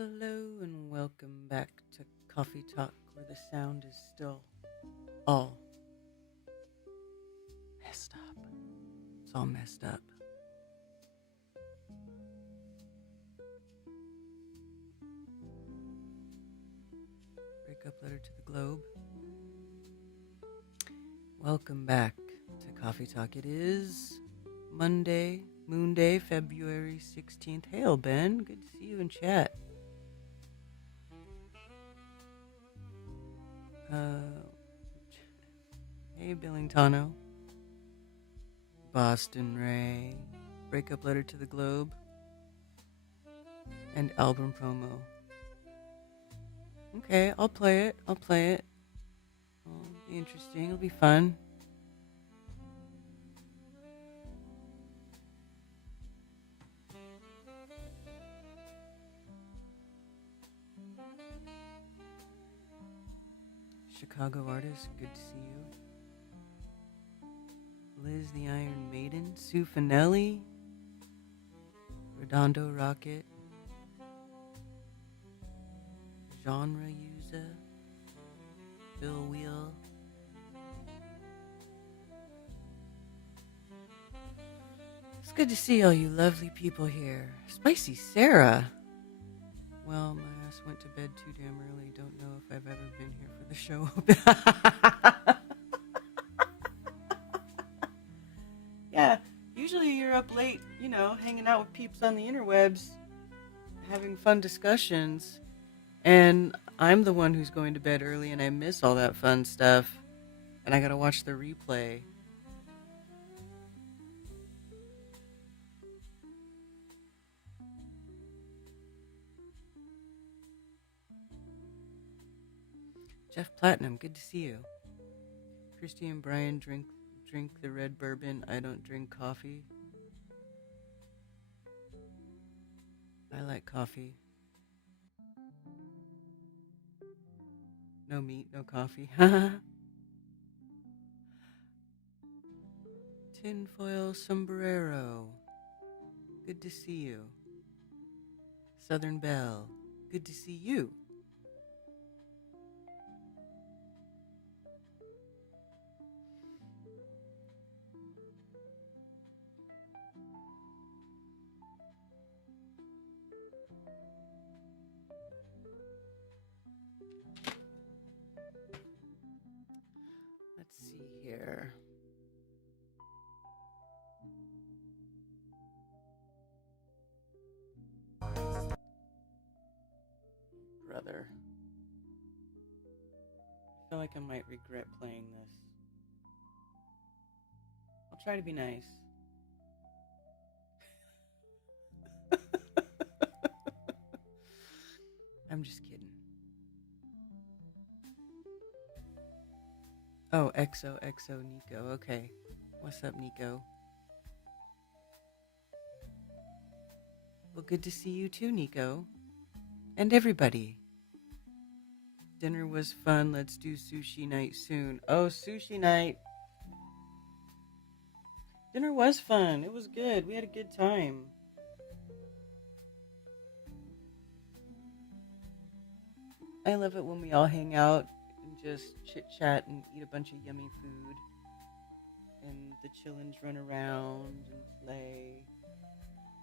Hello and welcome back to Coffee Talk, where the sound is still all messed up. It's all messed up. Breakup letter to the globe. Welcome back to Coffee Talk. It is Monday, Moonday, February 16th. Hail, Ben. Good to see you in chat. Hey, Billingtano. Boston Ray. Breakup letter to the globe. And album promo. Okay, I'll play it. It'll be interesting. It'll be fun. Chicago artist, good to see you. Liz the Iron Maiden, Sue Finelli, Redondo Rocket, Genre User, Bill Wheel. It's good to see all you lovely people here. Spicy Sarah. Well, my ass went to bed too damn early. Don't know if I've ever been here for the show. Yeah, usually you're up late, hanging out with peeps on the interwebs, having fun discussions. And I'm the one who's going to bed early and I miss all that fun stuff. And I gotta watch the replay. Jeff Platinum, good to see you. Christy and Brian drink the red bourbon. I don't drink coffee. I like coffee. No meat, no coffee. Tinfoil sombrero. Good to see you. Southern Belle. Good to see you. Let's see here. Brother. I feel like I might regret playing this. I'll try to be nice. I'm just kidding. Oh, XOXO Nico. Okay. What's up, Nico? Well, good to see you too, Nico. And everybody. Dinner was fun. Let's do sushi night soon. Oh, sushi night. Dinner was fun. It was good. We had a good time. I love it when we all hang out and just chit chat and eat a bunch of yummy food. And the chillins run around and play.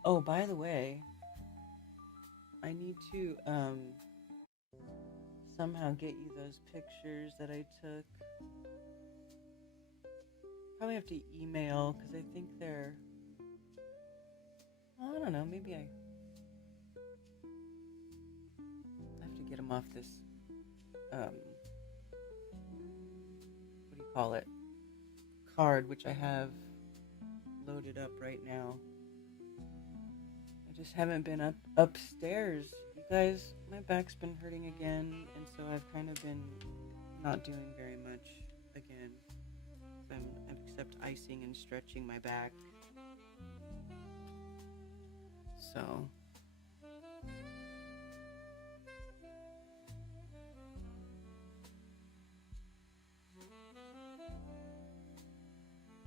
Oh, by the way, I need to somehow get you those pictures that I took. Probably have to email because I think they're. Well, I don't know. Maybe I have to get them off this. What do you call it? Card, which I have loaded up right now. I just haven't been upstairs. You guys, my back's been hurting again, and so I've kind of been not doing very much again. Except icing and stretching my back. So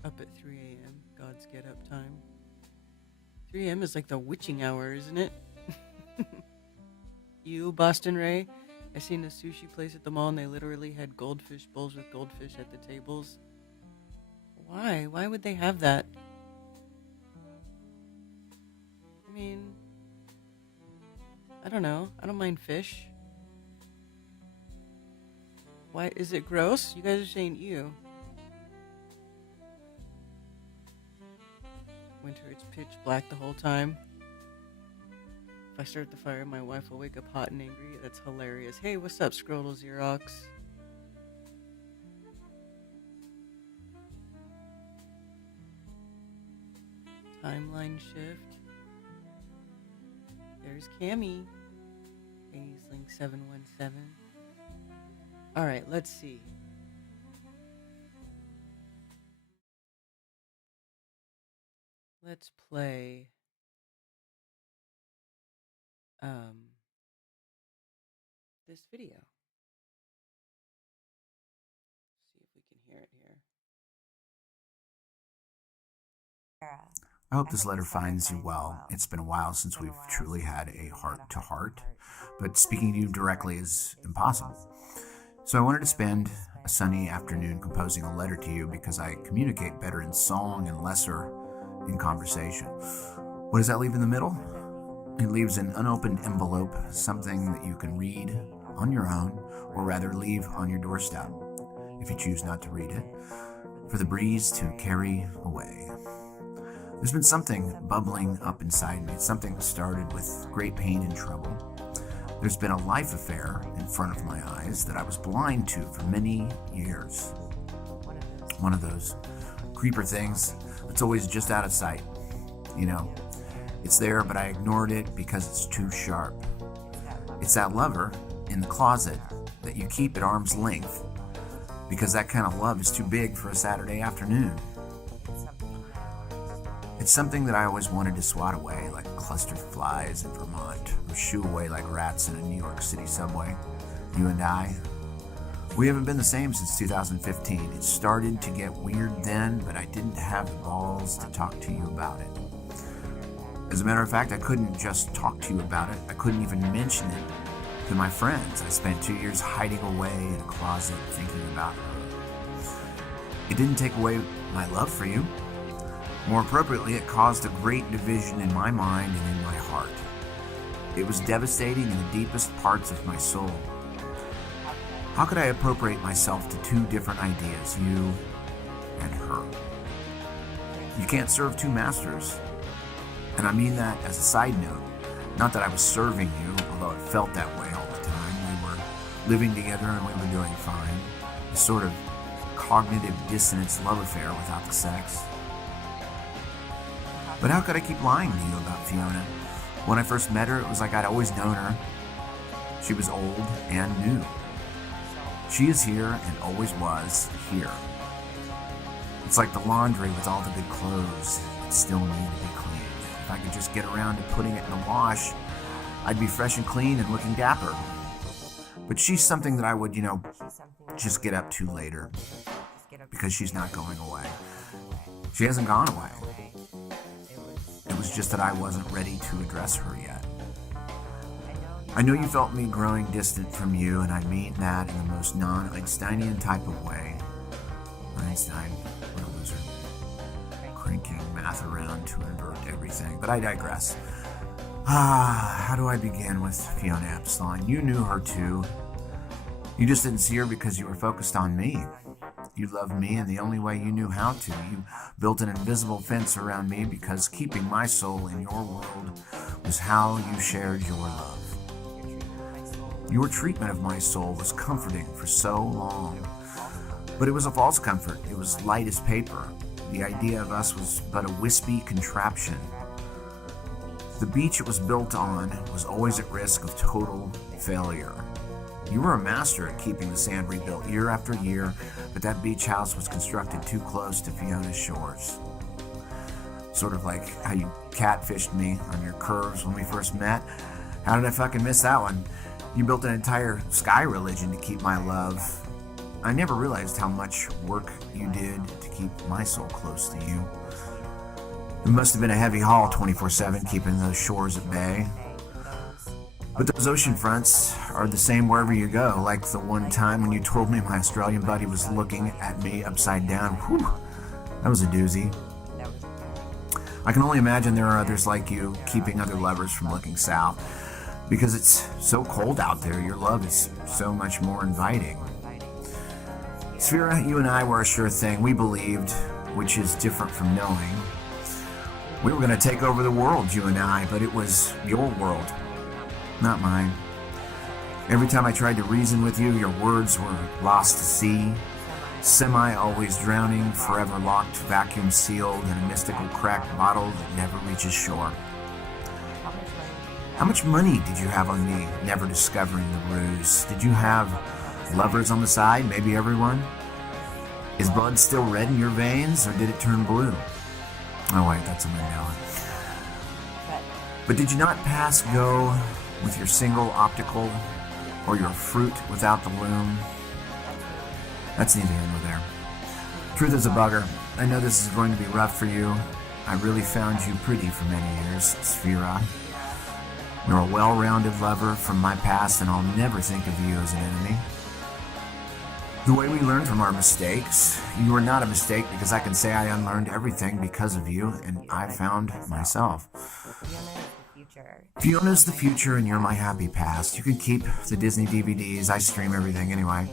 up at 3 a.m. God's get up time. 3 a.m. is like the witching hour, isn't it? You, Boston Ray? I seen a sushi place at the mall and they literally had goldfish bowls with goldfish at the tables. Why? Why would they have that? I mean, I don't know. I don't mind fish. Why is it gross? You guys are saying ew. Winter, it's pitch black the whole time. If I start the fire, my wife will wake up hot and angry. That's hilarious. Hey, what's up, Scrotal Xerox? Timeline shift. There's Cammy. Aisling717. Alright, let's see. Let's play this video. See if we can hear it here. I hope this letter finds you well. It's been a while since we've truly had a heart-to-heart, but speaking to you directly is impossible. So I wanted to spend a sunny afternoon composing a letter to you because I communicate better in song and lesser in conversation. What does that leave in the middle? It leaves an unopened envelope, something that you can read on your own, or rather leave on your doorstep, if you choose not to read it, for the breeze to carry away. There's been something bubbling up inside me, something that started with great pain and trouble. There's been a life affair in front of my eyes that I was blind to for many years. One of those creeper things that's always just out of sight. You know, it's there, but I ignored it because it's too sharp. It's that lover in the closet that you keep at arm's length because that kind of love is too big for a Saturday afternoon. It's something that I always wanted to swat away like clustered flies in Vermont, or shoo away like rats in a New York City subway. You and I, we haven't been the same since 2015. It started to get weird then, but I didn't have the balls to talk to you about it. As a matter of fact, I couldn't just talk to you about it. I couldn't even mention it to my friends. I spent 2 years hiding away in a closet thinking about her. It didn't take away my love for you. More appropriately, it caused a great division in my mind and in my heart. It was devastating in the deepest parts of my soul. How could I appropriate myself to two different ideas, you and her? You can't serve two masters. And I mean that as a side note. Not that I was serving you, although it felt that way all the time. We were living together and we were doing fine. A sort of cognitive dissonance love affair without the sex. But how could I keep lying to you about Fiona? When I first met her, it was like I'd always known her. She was old and new. She is here and always was here. It's like the laundry with all the good clothes that still need to be cleaned. If I could just get around to putting it in the wash, I'd be fresh and clean and looking dapper. But she's something that I would, just get up to later. Because she's not going away. She hasn't gone away. It was just that I wasn't ready to address her yet. I know you felt me growing distant from you, and I mean that in the most non-Einsteinian type of way. Einstein, what a loser. Cranking math around to invert everything, but I digress. How do I begin with Fiona Epsilon? You knew her too. You just didn't see her because you were focused on me. You loved me in the only way you knew how to. You built an invisible fence around me because keeping my soul in your world was how you shared your love. Your treatment of my soul was comforting for so long. But it was a false comfort. It was light as paper. The idea of us was but a wispy contraption. The beach it was built on was always at risk of total failure. You were a master at keeping the sand rebuilt year after year, but that beach house was constructed too close to Fiona's shores. Sort of like how you catfished me on your curves when we first met. How did I fucking miss that one? You built an entire sky religion to keep my love. I never realized how much work you did to keep my soul close to you. It must have been a heavy haul 24/7 keeping those shores at bay. But those ocean fronts are the same wherever you go, like the one time when you told me my Australian buddy was looking at me upside down. Whew, that was a doozy. I can only imagine there are others like you keeping other lovers from looking south. Because it's so cold out there, your love is so much more inviting. Sphera, you and I were a sure thing. We believed, which is different from knowing. We were going to take over the world, you and I, but it was your world, not mine. Every time I tried to reason with you, your words were lost to sea. Semi always drowning, forever locked, vacuum sealed in a mystical cracked bottle that never reaches shore. How much money did you have on me, never discovering the ruse? Did you have lovers on the side, maybe everyone? Is blood still red in your veins, or did it turn blue? Oh wait, that's a Mandela. But did you not pass go with your single optical, or your fruit without the loom? That's neither here nor there. Truth is a bugger. I know this is going to be rough for you. I really found you pretty for many years, Sphera. You're a well-rounded lover from my past, and I'll never think of you as an enemy. The way we learn from our mistakes, you are not a mistake because I can say I unlearned everything because of you, and I found myself. Fiona's the future, and you're my happy past. You can keep the Disney DVDs. I stream everything anyway.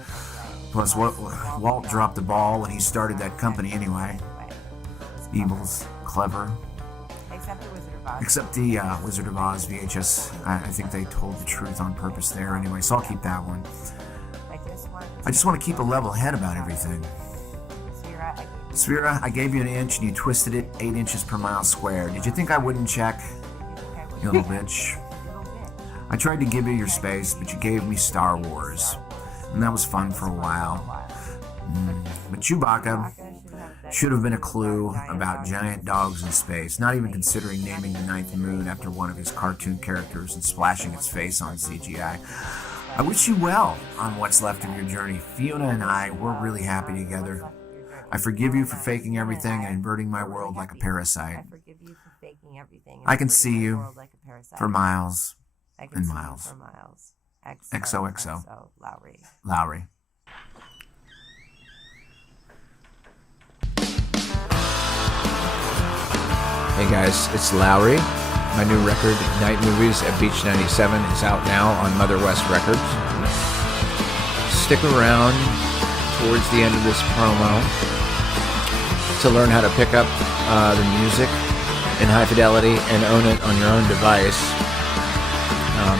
Plus, Walt dropped the ball when he started that company anyway. Evil's clever. Except the Wizard of Oz VHS. I think they told the truth on purpose there anyway, so I'll keep that one. I just want to keep a level head about everything. Sphera, I gave you an inch and you twisted it 8 inches per mile square. Did you think I wouldn't check? You little bitch. I tried to give you your space, but you gave me Star Wars. And that was fun for a while. But Chewbacca should have been a clue about giant dogs in space, not even considering naming the ninth moon after one of his cartoon characters and splashing its face on CGI. I wish you well on what's left of your journey. Fiona and I, we're really happy together. I forgive you for faking everything and inverting my world like a parasite. I can see you for miles and miles. XOXO. Lowry. Hey guys, it's Lowry. My new record, Night Movies at Beach 97, is out now on Mother West Records. Stick around towards the end of this promo to learn how to pick up the music in high fidelity and own it on your own device,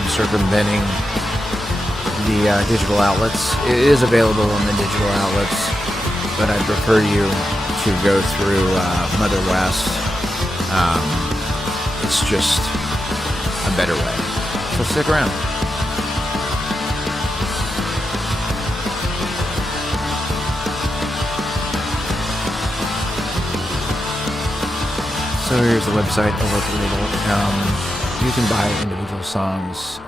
circumventing the digital outlets. It is available on the digital outlets, but I'd prefer you to go through Mother West. It's just a better way. So stick around. So here's the website over at the label. You can buy individual songs.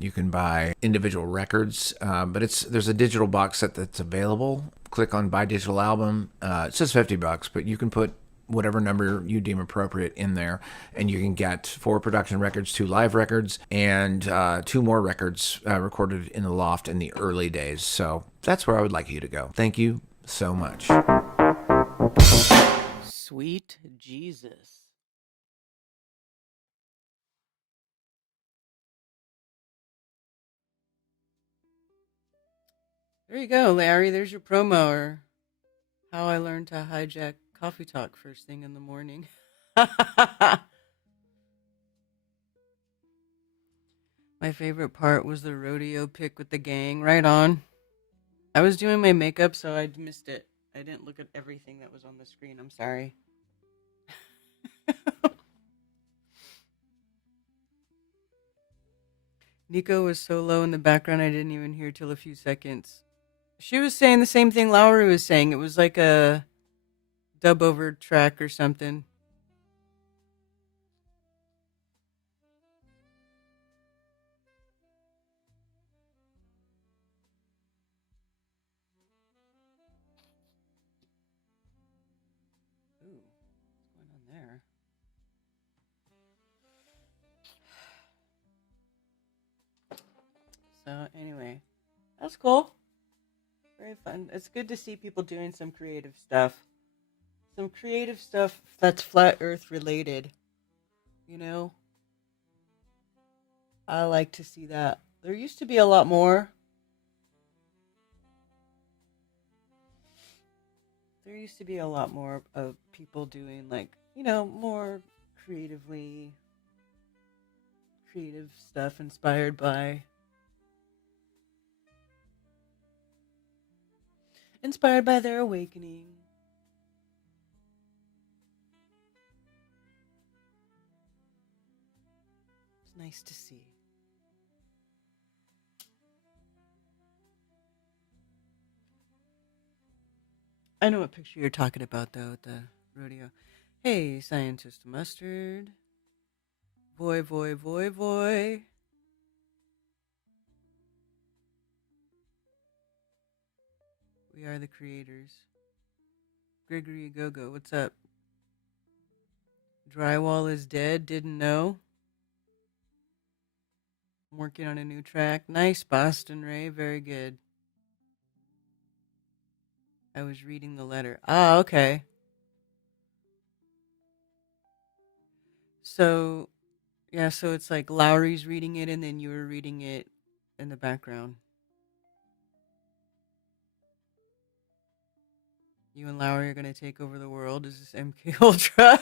You can buy individual records. But there's a digital box set that's available. Click on Buy Digital Album. It's just $50, but you can put whatever number you deem appropriate in there, and you can get 4 production records, 2 live records, and 2 more records recorded in the loft in the early days. So that's where I would like you to go. Thank you so much. Sweet Jesus. There you go, Larry. There's your promo, or how I learned to hijack Coffee Talk first thing in the morning. My favorite part was the rodeo pic with the gang. Right on. I was doing my makeup, so I missed it. I didn't look at everything that was on the screen. I'm sorry. Nico was so low in the background, I didn't even hear till a few seconds. She was saying the same thing Lowry was saying. It was like a dub over track or something. Ooh, what's going on there? So anyway, that's cool. Very fun. It's good to see people doing some creative stuff. Some creative stuff that's flat Earth related. You know, I like to see that. There used to be a lot more. There used to be a lot more of people doing like, more creatively creative stuff inspired by their awakening. It's nice to see. I know what picture you're talking about though at the rodeo. Hey, scientist mustard. Voy, voy, voy, voy. We are the creators. Gregory Gogo, what's up? Drywall is dead, didn't know. I'm working on a new track. Nice, Boston Ray, very good. I was reading the letter. Ah, okay. So, yeah, so it's like Lowry's reading it and then you were reading it in the background. You and Lowry are going to take over the world. Is this MK Ultra?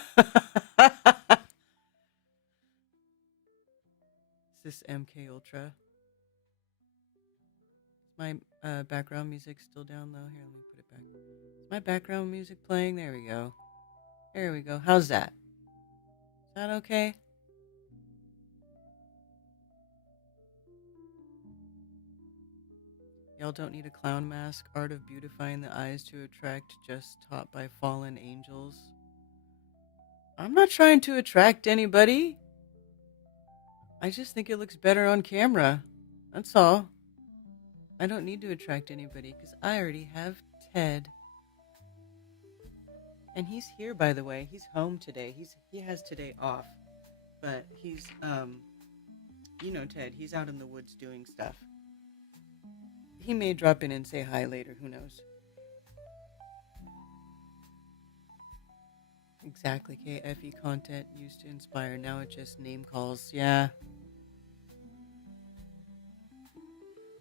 Is this MK Ultra? Is my background music still down low? Here, let me put it back. Is my background music playing? There we go. There we go. How's that? Is that okay? Y'all don't need a clown mask. Art of beautifying the eyes to attract, just taught by fallen angels. I'm not trying to attract anybody. I just think it looks better on camera. That's all. I don't need to attract anybody because I already have Ted. And he's here, by the way. He's home today. He has today off. But he's Ted, he's out in the woods doing stuff. He may drop in and say hi later, who knows. Exactly, KFE content used to inspire, now it just name calls. Yeah.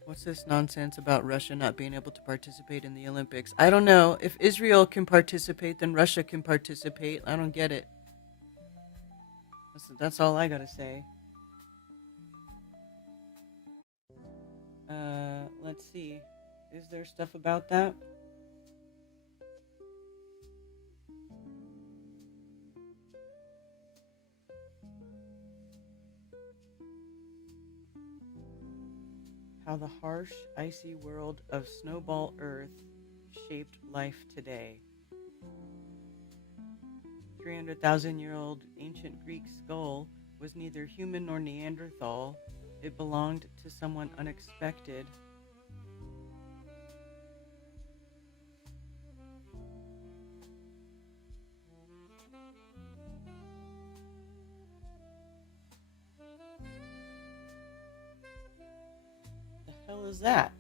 What's this nonsense about Russia not being able to participate in the Olympics? I don't know. If Israel can participate, then Russia can participate. I don't get it. That's all I gotta say. Let's see. Is there stuff about that? How the harsh, icy world of Snowball Earth shaped life today. 300,000-year-old ancient Greek skull was neither human nor Neanderthal. It belonged to someone unexpected. The hell is that?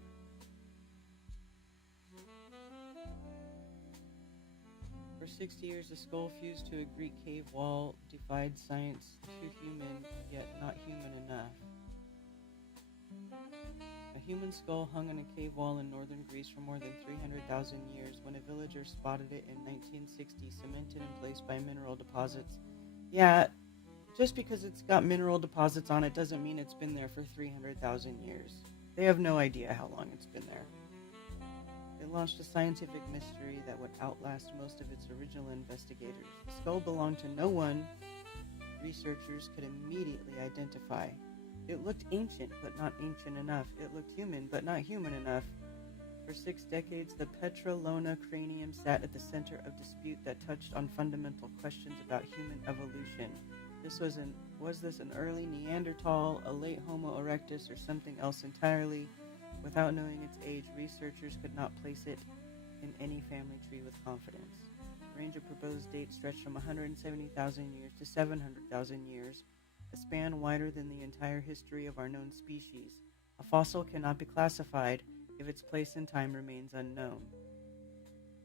For 60 years, the skull fused to a Greek cave wall defied science, too human, yet not human enough. A human skull hung on a cave wall in northern Greece for more than 300,000 years. When a villager spotted it in 1960, cemented in place by mineral deposits. Yeah, just because it's got mineral deposits on it doesn't mean it's been there for 300,000 years. They have no idea how long it's been there. It launched a scientific mystery that would outlast most of its original investigators. The skull belonged to no one researchers could immediately identify. It looked ancient, but not ancient enough. It looked human, but not human enough. For 6 decades, the Petrolona cranium sat at the center of dispute that touched on fundamental questions about human evolution. Was this an early Neanderthal, a late Homo erectus, or something else entirely? Without knowing its age, researchers could not place it in any family tree with confidence. The range of proposed dates stretched from 170,000 years to 700,000 years, a span wider than the entire history of our known species. A fossil cannot be classified if its place in time remains unknown.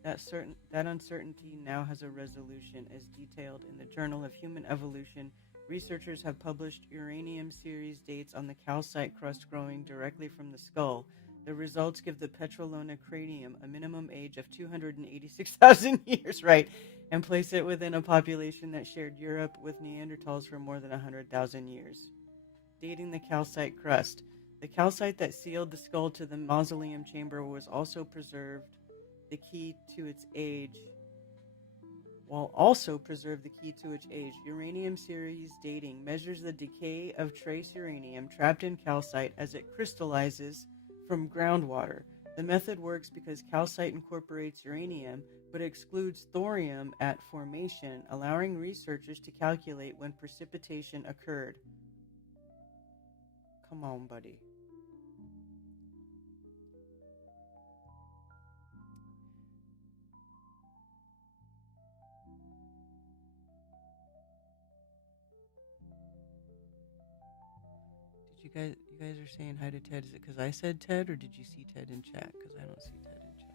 That uncertainty now has a resolution, as detailed in the Journal of Human Evolution. Researchers have published uranium series dates on the calcite crust growing directly from the skull. The results give the Petrolona cranium a minimum age of 286,000 years, right, and place it within a population that shared Europe with Neanderthals for more than 100,000 years. Dating the calcite crust. The calcite that sealed the skull to the mausoleum chamber was also preserved the key to its age, Uranium series dating measures the decay of trace uranium trapped in calcite as it crystallizes from groundwater. The method works because calcite incorporates uranium but excludes thorium at formation, allowing researchers to calculate when precipitation occurred. Come on, buddy. You guys are saying hi to Ted. Is it because I said Ted, or did you see Ted in chat? Because I don't see Ted in chat.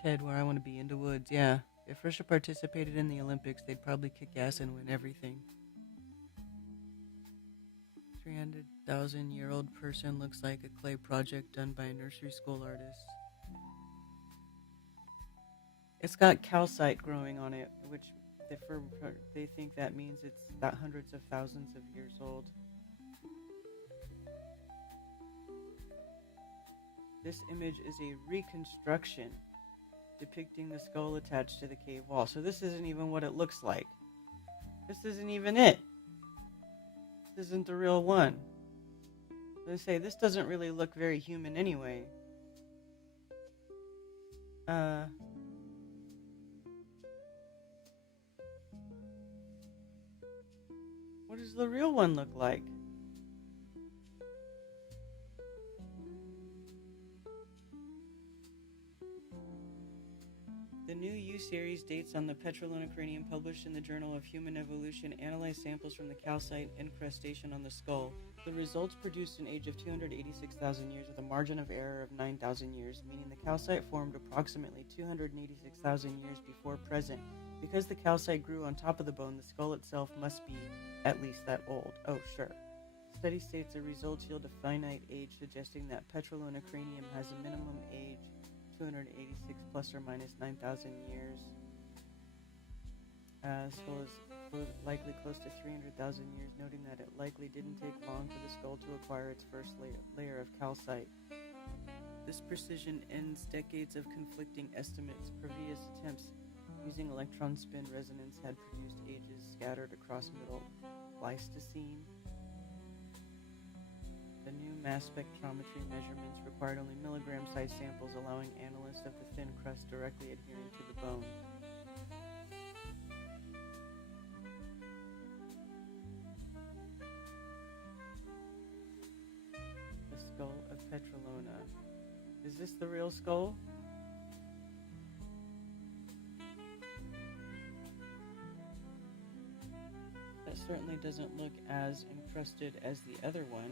Ted, where I want to be, in the woods. Yeah. If Russia participated in the Olympics, they'd probably kick ass and win everything. 300,000-year-old person looks like a clay project done by a nursery school artist. It's got calcite growing on it, which they think that means it's about hundreds of thousands of years old. This image is a reconstruction depicting the skull attached to the cave wall. So this isn't even what it looks like. This isn't even it. This isn't the real one. They say this doesn't really look very human anyway. What does the real one look like? The new U-series dates on the Petrolona cranium published in the Journal of Human Evolution analyzed samples from the calcite incrustation on the skull. The results produced an age of 286,000 years with a margin of error of 9,000 years, meaning the calcite formed approximately 286,000 years before present. Because the calcite grew on top of the bone, the skull itself must be at least that old. Oh, sure. Study states the results yield a finite age, suggesting that Petrolona cranium has a minimum age 286 plus or minus 9,000 years. Skull is likely close to 300,000 years, noting that it likely didn't take long for the skull to acquire its first layer of calcite. This precision ends decades of conflicting estimates. Previous attempts using electron spin resonance had produced ages scattered across middle Pleistocene. The new mass spectrometry measurements required only milligram-sized samples, allowing analysts of the thin crust directly adhering to the bone. The skull of Petrolona. Is this the real skull? That certainly doesn't look as encrusted as the other one.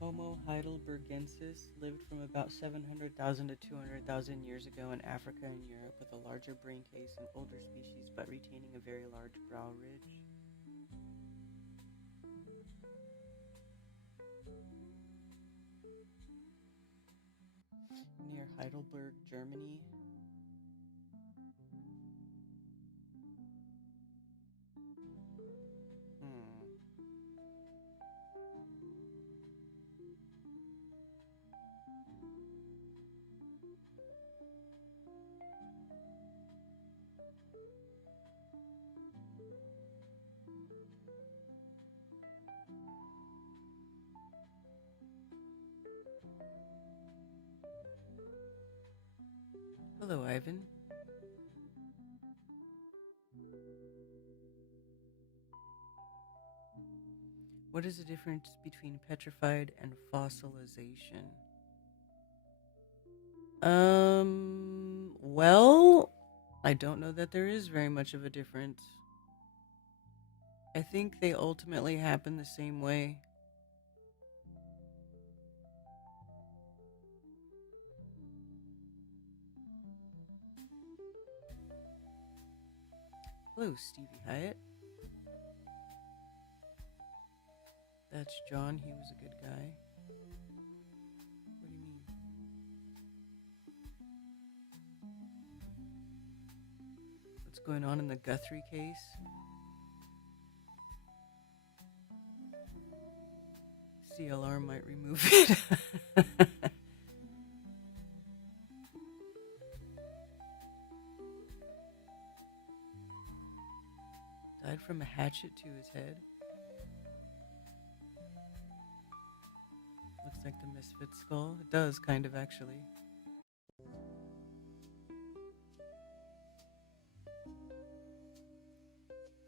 Homo heidelbergensis lived from about 700,000 to 200,000 years ago in Africa and Europe, with a larger brain case and older species, but retaining a very large brow ridge. Near Heidelberg, Germany. Hello, Ivan. What is the difference between petrified and fossilization? Well, I don't know that there is very much of a difference. I think they ultimately happen the same way. Hello, Stevie Hyatt. That's John. He was a good guy. What do you mean? What's going on in the Guthrie case? CLR might remove it. Died from a hatchet to his head. Looks like the Misfit skull. It does, kind of, actually.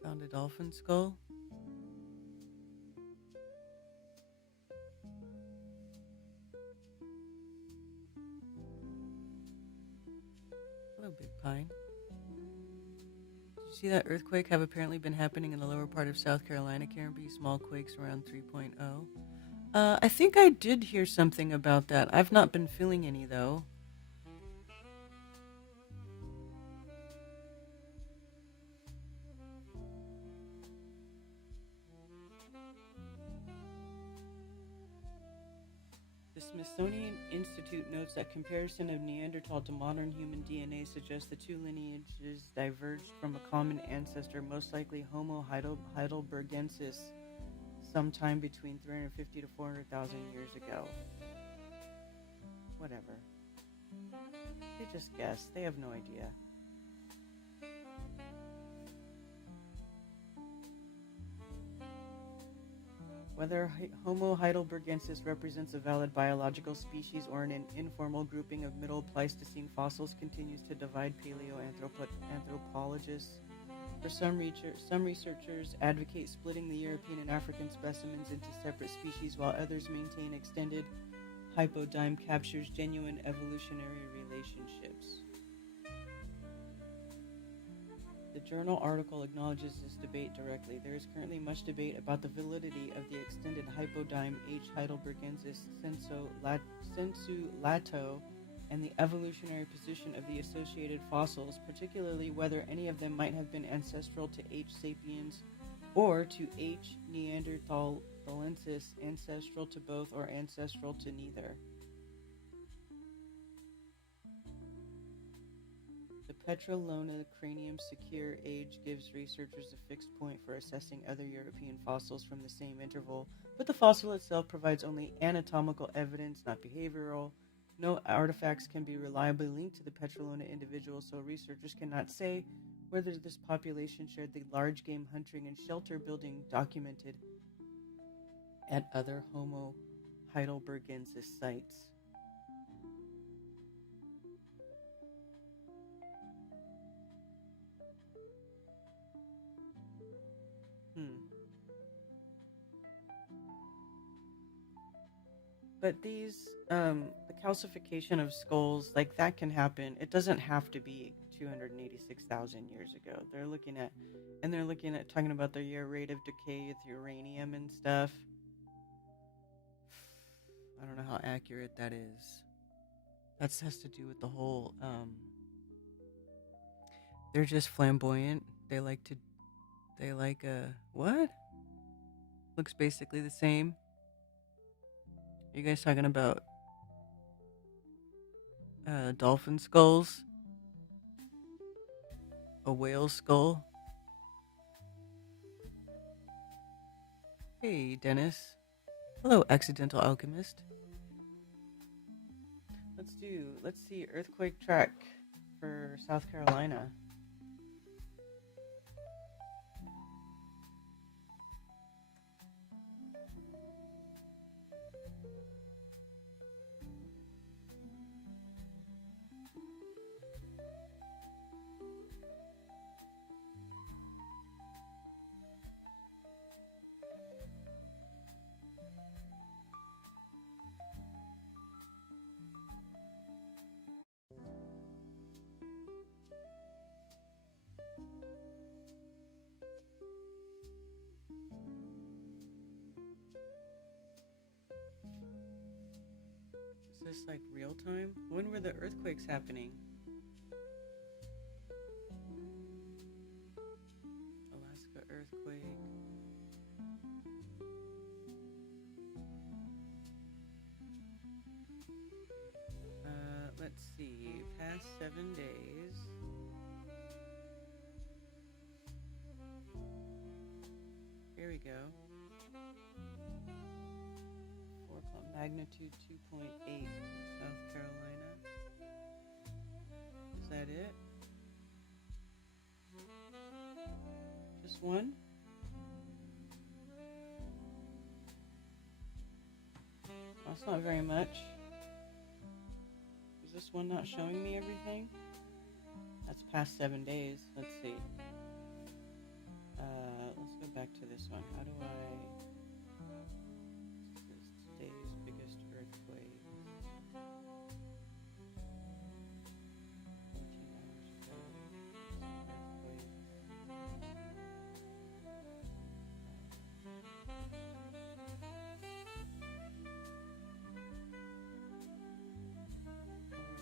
Found a dolphin skull. Hello, Big Pine. Did you see that earthquake have apparently been happening in the lower part of South Carolina, Cairnby? Small quakes around 3.0. I think I did hear something about that. I've not been feeling any, though. The Smithsonian Institute notes that comparison of Neanderthal to modern human DNA suggests the two lineages diverged from a common ancestor, most likely Homo heidelbergensis, sometime between 350 to 400,000 years ago. Whatever. They just guess. They have no idea. Whether Homo heidelbergensis represents a valid biological species or an informal grouping of Middle Pleistocene fossils continues to divide paleoanthropologists. For some researchers advocate splitting the European and African specimens into separate species, while others maintain extended hypodyme captures genuine evolutionary relationships. The journal article acknowledges this debate directly. There is currently much debate about the validity of the extended hypodyme H. heidelbergensis sensu lato and the evolutionary position of the associated fossils, particularly whether any of them might have been ancestral to H. sapiens or to H. neanderthalensis, ancestral to both or ancestral to neither. The Petrolona cranium secure age gives researchers a fixed point for assessing other European fossils from the same interval, but the fossil itself provides only anatomical evidence, not behavioral. No artifacts can be reliably linked to the Petrolona individual, so researchers cannot say whether this population shared the large game hunting and shelter building documented at other Homo heidelbergensis sites. But the calcification of skulls, like that can happen. It doesn't have to be 286,000 years ago. They're looking at talking about the year rate of decay with uranium and stuff. I don't know how accurate that is. That has to do with the whole, they're just flamboyant. What? Looks basically the same. Are you guys talking about dolphin skulls? A whale skull? Hey, Dennis. Hello, accidental alchemist. Let's see earthquake track for South Carolina. this like real time? When were the earthquakes happening? Alaska earthquake. Let's see. Past 7 days. Here we go. 4 magnitude 2.8 in South Carolina. Is that it? Just one? That's not very much. Is this one not showing me everything? That's past 7 days. Let's see. Let's go back to this one. How do I... This is today's biggest earthquake. 14 hours ago. Earthquake.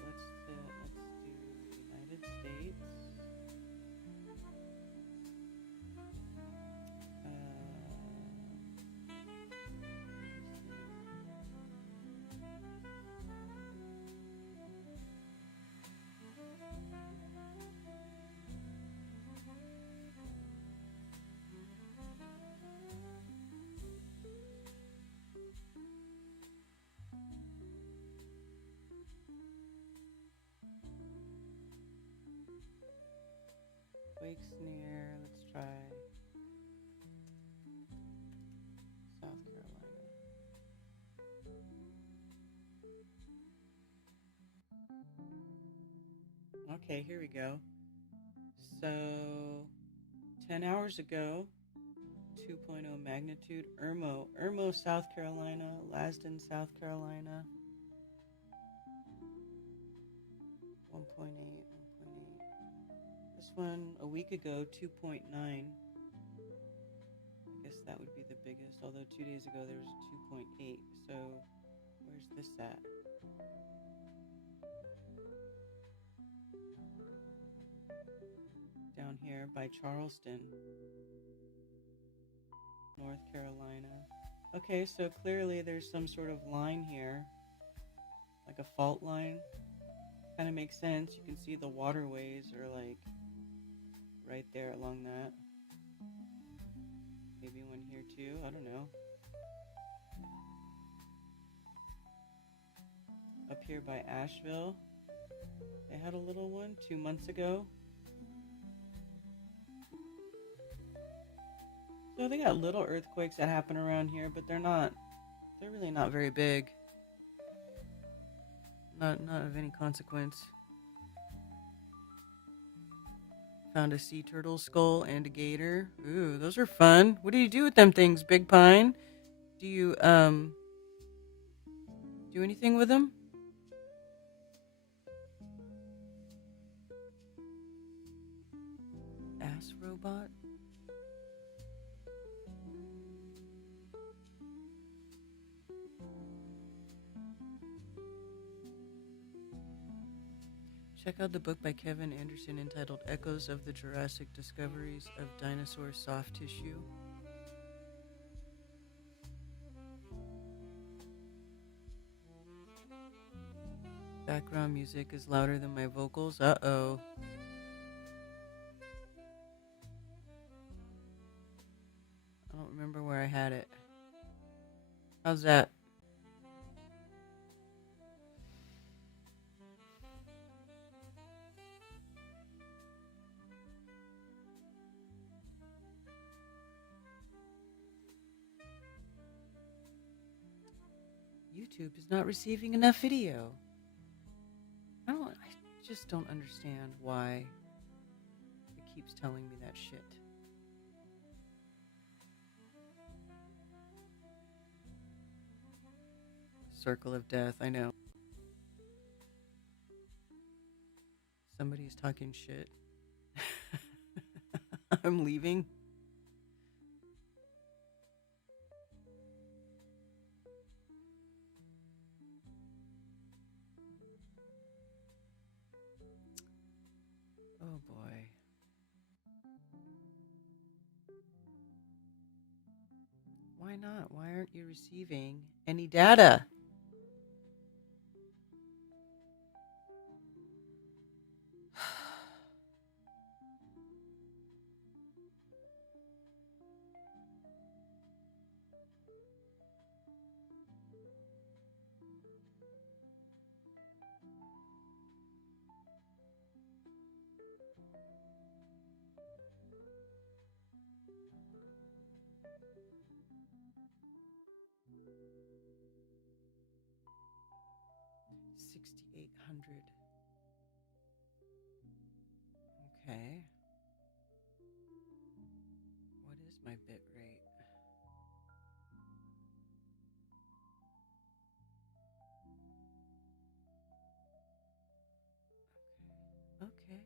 Let's do United States. Quakes near, let's try South Carolina. Okay, here we go. So, 10 hours ago, 2.0 magnitude, Irmo, South Carolina, Lasden, South Carolina, 1.8. This one a week ago, 2.9. I guess that would be the biggest, although 2 days ago there was 2.8. So where's this at? Down here by Charleston, North Carolina. Okay, so clearly there's some sort of line here, like a fault line. Kind of makes sense. You can see the waterways are like right there along that. Maybe one here too. I don't know. Up here by Asheville, they had a little one 2 months ago. So they got little earthquakes that happen around here, but they're really not very big. Not of any consequence. Found a sea turtle skull and a gator. Ooh, those are fun. What do you do with them things, Big Pine? Do you do anything with them? Ass robot? Check out the book by Kevin Anderson entitled Echoes of the Jurassic Discoveries of Dinosaur Soft Tissue. Background music is louder than my vocals. Uh-oh. I don't remember where I had it. How's that? YouTube is not receiving enough video. I just don't understand why it keeps telling me that shit. Circle of death, I know. Somebody's talking shit. I'm leaving. Oh boy. Why not? Why aren't you receiving any data? $6,800. Okay. What is my bit rate? Okay.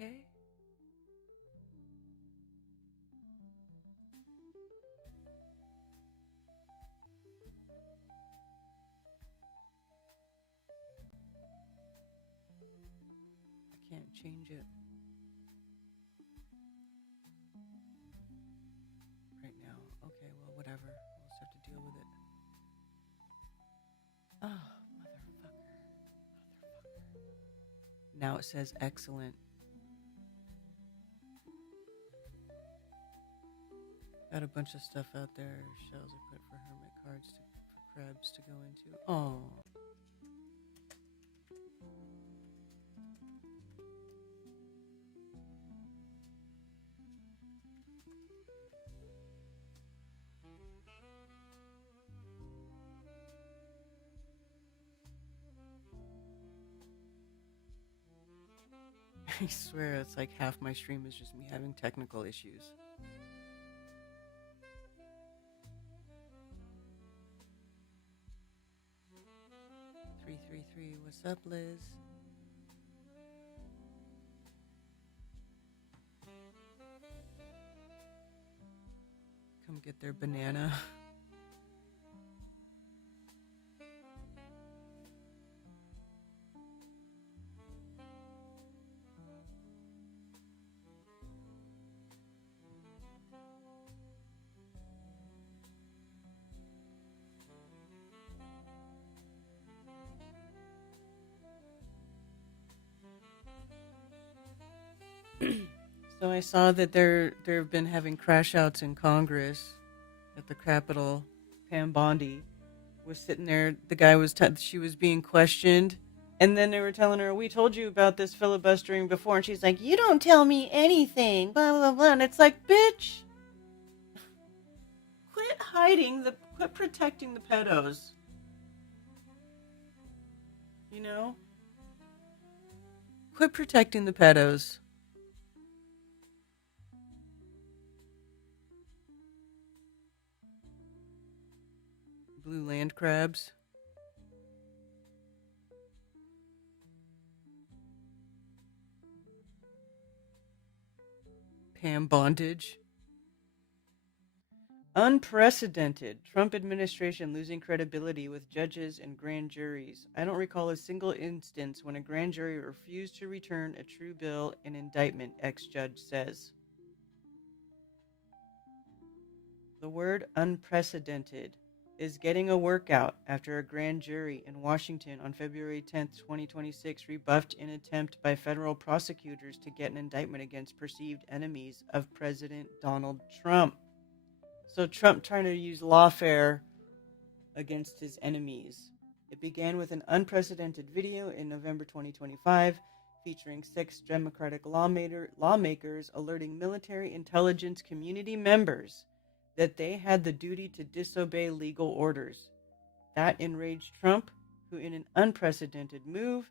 Okay. I can't change it right now. Okay, well, whatever. We'll just have to deal with it. Oh, motherfucker. Now it says excellent. Got a bunch of stuff out there. Shells I put for hermit cards for crabs to go into. Oh. I swear it's like half my stream is just me having technical issues. 333, what's up, Liz? Come get their banana. So I saw that they've been having crash outs in Congress at the Capitol. Pam Bondi was sitting there. The guy was she was being questioned, and then they were telling her, "We told you about this filibustering before," and she's like, "You don't tell me anything." Blah blah blah. And it's like, bitch, quit protecting the pedos. You know, quit protecting the pedos. Blue land crabs. Pam bondage. Unprecedented. Trump administration losing credibility with judges and grand juries. I don't recall a single instance when a grand jury refused to return a true bill in indictment, ex-judge says. The word unprecedented is getting a workout after a grand jury in Washington on February 10th, 2026 rebuffed an attempt by federal prosecutors to get an indictment against perceived enemies of President Donald Trump. So Trump trying to use lawfare against his enemies. It began with an unprecedented video in November 2025 featuring 6 Democratic lawmakers alerting military intelligence community members that they had the duty to disobey legal orders. That enraged Trump, who in an unprecedented move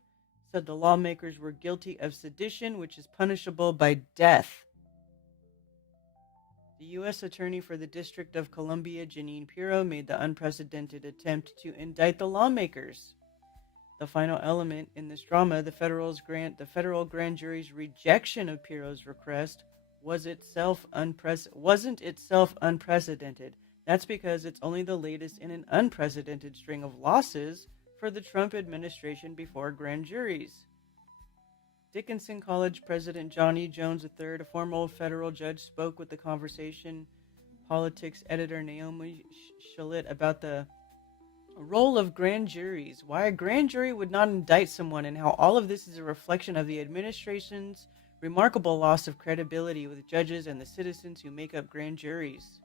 said the lawmakers were guilty of sedition, which is punishable by death. The U.S. Attorney for the District of Columbia, Jeanine Pirro, made the unprecedented attempt to indict the lawmakers. The final element in this drama, the federal grand jury's rejection of Pirro's request, wasn't itself unprecedented. That's because it's only the latest in an unprecedented string of losses for the Trump administration before grand juries. Dickinson College President John E. Jones III, a former federal judge, spoke with the Conversation Politics editor Naomi Shalett about the role of grand juries, why a grand jury would not indict someone, and how all of this is a reflection of the administration's remarkable loss of credibility with judges and the citizens who make up grand juries.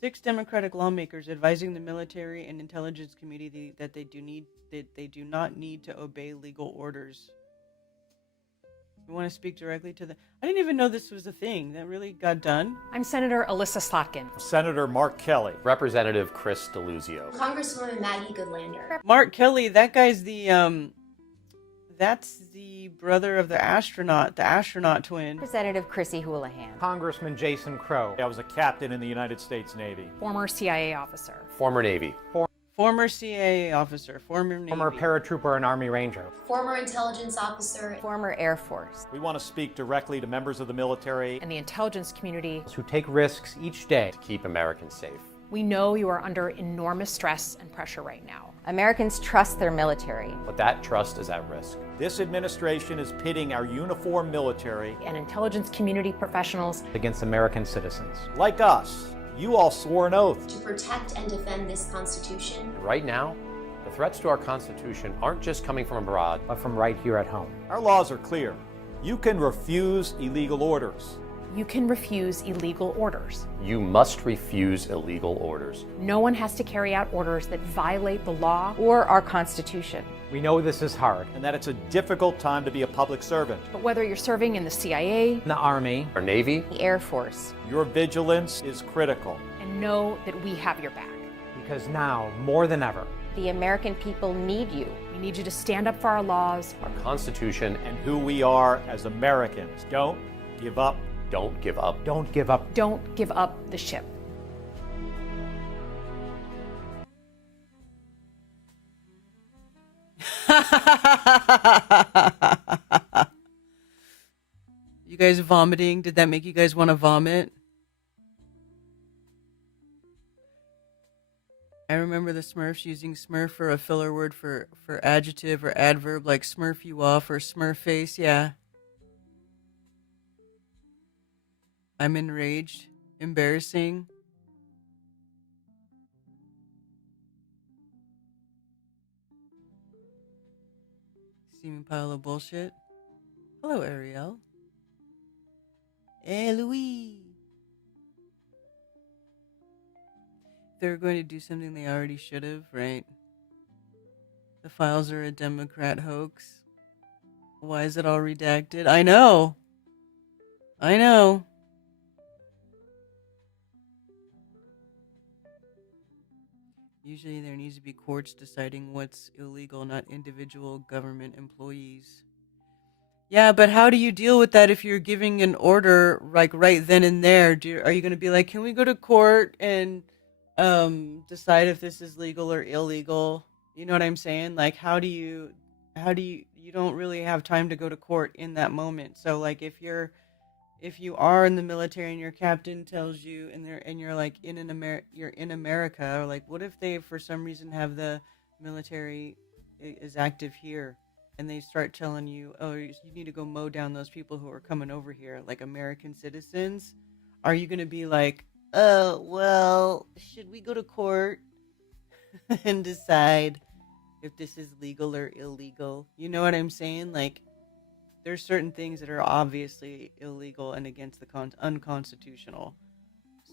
6 Democratic lawmakers advising the military and intelligence community that they do not need to obey legal orders. You want to speak directly to the... I didn't even know this was a thing. That really got done. I'm Senator Alyssa Slotkin. Senator Mark Kelly. Representative Chris DeLuzio. Congresswoman Maggie Goodlander. Mark Kelly, that guy's the, that's the brother of the astronaut twin. Representative Chrissy Houlihan. Congressman Jason Crow. I was a captain in the United States Navy. Former CIA officer. Former Navy. Former CIA officer. Former Navy. Former paratrooper and Army Ranger. Former intelligence officer. Former Air Force. We want to speak directly to members of the military And the intelligence community. Who take risks each day. To keep Americans safe. We know you are under enormous stress and pressure right now. Americans trust their military. But that trust is at risk. This administration is pitting our uniformed military, And intelligence community professionals. Against American citizens. like us. You all swore an oath. To protect and defend this Constitution. And right now, the threats to our Constitution aren't just coming from abroad. But from right here at home. Our laws are clear. You can refuse illegal orders. You can refuse illegal orders. You must refuse illegal orders. No one has to carry out orders that violate the law. Or our Constitution. We know this is hard. And that it's a difficult time to be a public servant. But whether you're serving in the CIA, In the Army. Our Navy. The Air Force. Your vigilance is critical. and know that we have your back. Because now, more than ever, The American people need you. We need you to stand up for our laws, Our Constitution. And who we are as Americans. Don't give up. Don't give up. don't give up. Don't give up the ship. You guys vomiting? Did that make you guys want to vomit? I remember the Smurfs using Smurf for a filler word for adjective or adverb, like Smurf you off or Smurf face. Yeah. I'm enraged. Embarrassing. Steaming pile of bullshit. Hello, Ariel. Hey, Louis. They're going to do something they already should have, right? The files are a Democrat hoax. Why is it all redacted? I know. Usually there needs to be courts deciding what's illegal, not individual government employees. Yeah, but how do you deal with that if you're giving an order like right then and there? Are you going to be like, can we go to court and decide if this is legal or illegal? You know what I'm saying? Like, how do you don't really have time to go to court in that moment. So like if you are in the military and your captain tells you and you're like you're in America, or like what if they for some reason have the military is active here and they start telling you, oh, you need to go mow down those people who are coming over here, like American citizens? Are you going to be like, oh, well, should we go to court and decide if this is legal or illegal? You know what I'm saying? Like, there's certain things that are obviously illegal and against the unconstitutional.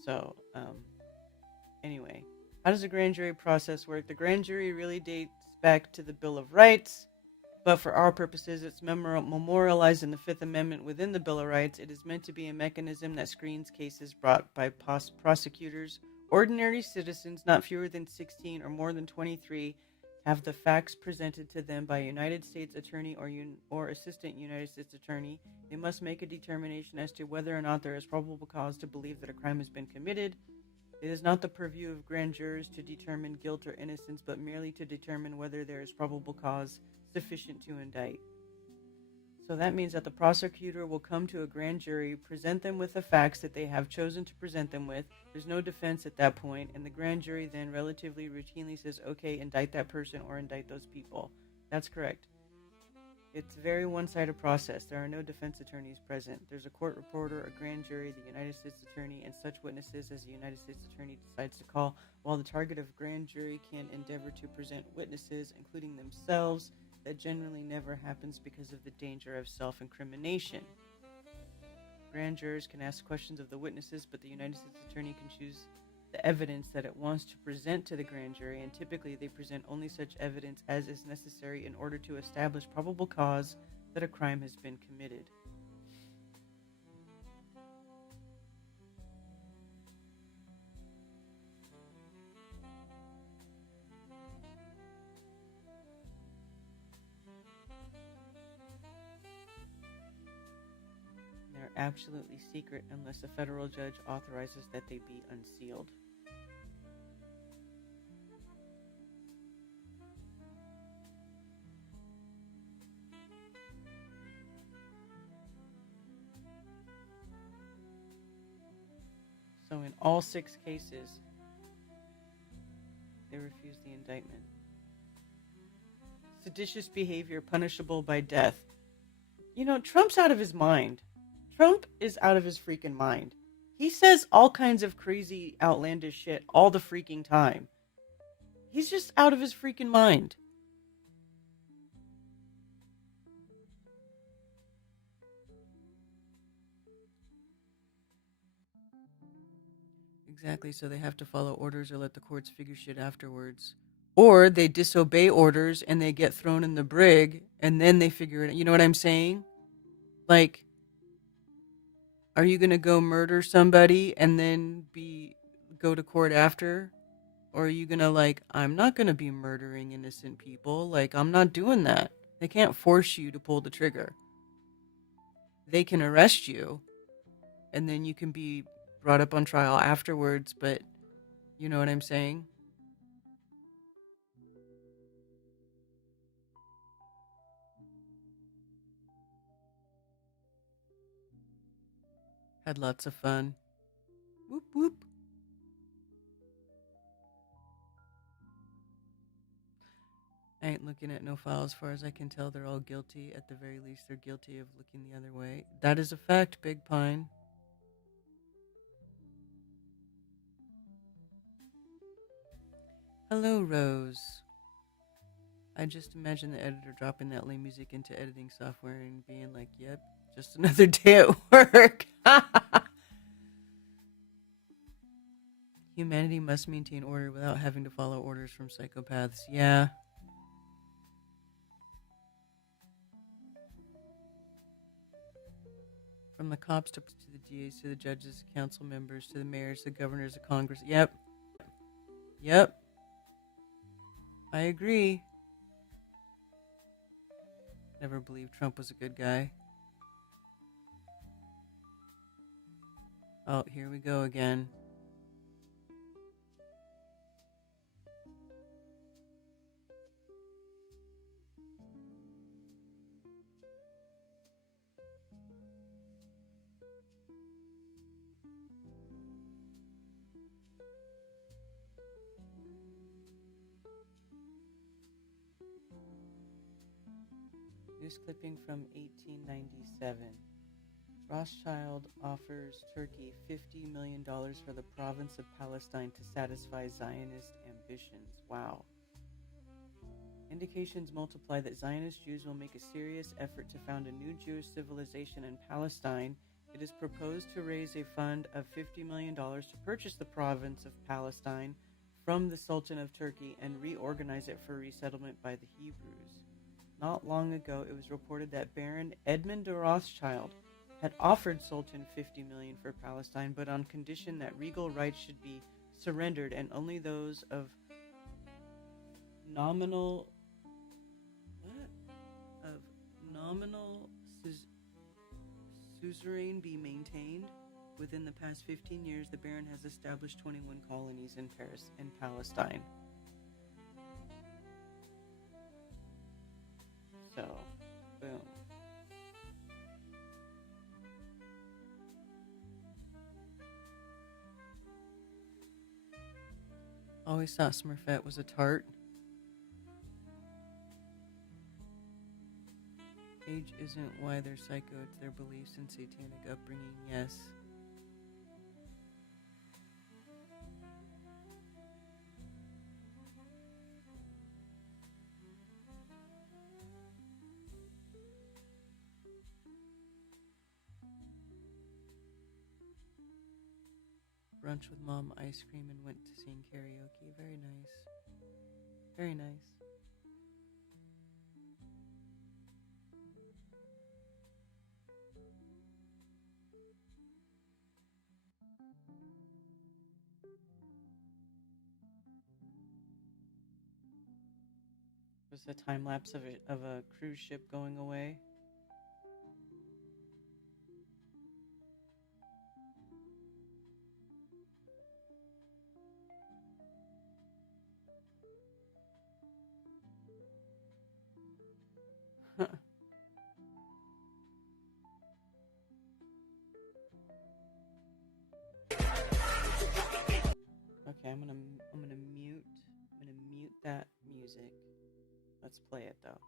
So, anyway, how does the grand jury process work? The grand jury really dates back to the Bill of Rights, but for our purposes, it's memorialized in the Fifth Amendment within the Bill of Rights. It is meant to be a mechanism that screens cases brought by prosecutors. Ordinary citizens, not fewer than 16 or more than 23, have the facts presented to them by a United States attorney or assistant United States attorney. They must make a determination as to whether or not there is probable cause to believe that a crime has been committed. It is not the purview of grand jurors to determine guilt or innocence, but merely to determine whether there is probable cause sufficient to indict. So that means that the prosecutor will come to a grand jury, present them with the facts that they have chosen to present them with. There's no defense at that point, and the grand jury then relatively routinely says, okay, indict that person or indict those people. That's correct. It's a very one-sided process. There are no defense attorneys present. There's a court reporter, a grand jury, the United States attorney, and such witnesses as the United States attorney decides to call, while the target of grand jury can endeavor to present witnesses, including themselves. That generally never happens because of the danger of self-incrimination. Grand jurors can ask questions of the witnesses, but the United States attorney can choose the evidence that it wants to present to the grand jury, and typically they present only such evidence as is necessary in order to establish probable cause that a crime has been committed. They're absolutely secret unless a federal judge authorizes that they be unsealed. So in all 6 cases, they refused the indictment. Seditious behavior punishable by death. You know, Trump's out of his mind. Trump is out of his freaking mind. He says all kinds of crazy, outlandish shit all the freaking time. He's just out of his freaking mind. Exactly, so they have to follow orders or let the courts figure shit afterwards. Or they disobey orders and they get thrown in the brig and then they figure it out. You know what I'm saying? Like, are you going to go murder somebody and then go to court after? Or are you going to I'm not going to be murdering innocent people. I'm not doing that. They can't force you to pull the trigger. They can arrest you and then you can be brought up on trial afterwards, but you know what I'm saying? Had lots of fun. Whoop whoop. I ain't looking at no file. As far as I can tell, they're all guilty. At the very least, they're guilty of looking the other way. That is a fact, Big Pine. Hello, Rose. I just imagine the editor dropping that lame music into editing software and being like, yep, just another day at work. Humanity must maintain order without having to follow orders from psychopaths. Yeah. From the cops to the DAs to the judges, council members, to the mayors, the governors, the Congress. Yep. Yep. I agree. Never believed Trump was a good guy. Oh, here we go again. News clipping from 1897. Rothschild offers Turkey $50 million for the province of Palestine to satisfy Zionist ambitions. Wow. Indications multiply that Zionist Jews will make a serious effort to found a new Jewish civilization in Palestine. It is proposed to raise a fund of $50 million to purchase the province of Palestine from the Sultan of Turkey and reorganize it for resettlement by the Hebrews. Not long ago, it was reported that Baron Edmund de Rothschild had offered Sultan $50 million for Palestine, but on condition that regal rights should be surrendered and only those of nominal suzerain be maintained. Within the past 15 years, the Baron has established 21 colonies in Paris and Palestine. So, boom. Always thought Smurfette was a tart. Age isn't why they're psycho, it's their beliefs and satanic upbringing. Yes. Brunch with mom, ice cream, and went to sing karaoke. Very nice. Very nice. Was a time lapse of a cruise ship going away. Okay, I'm gonna mute that music. Let's play it though.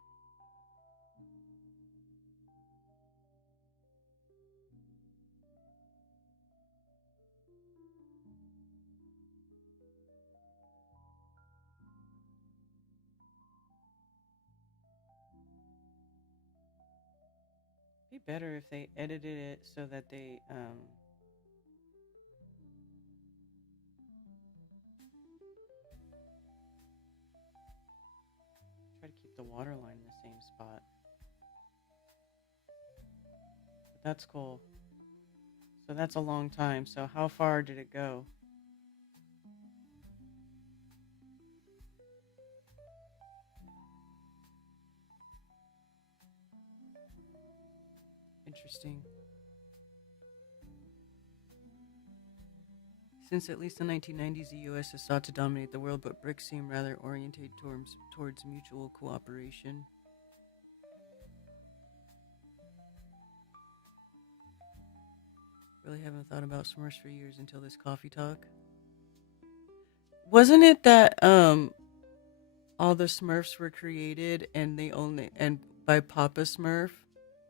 It'd be better if they edited it so that they try to keep the water line in the same spot. But that's cool. So that's a long time. So how far did it go? Interesting. Since at least the 1990s, the U.S. has sought to dominate the world, but BRICS seem rather oriented towards mutual cooperation. Really haven't thought about Smurfs for years until this coffee talk. Wasn't it that all the Smurfs were created and by Papa Smurf?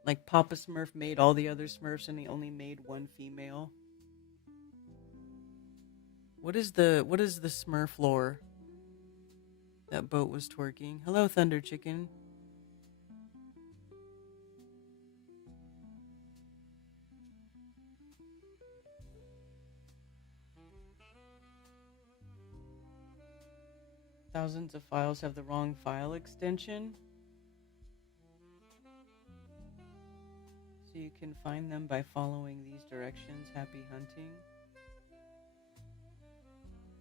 Like Papa Smurf made all the other Smurfs and he only made one female? What is the Smurf lore? That boat was twerking. Hello, Thunder Chicken. Thousands of files have the wrong file extension. So you can find them by following these directions. Happy hunting.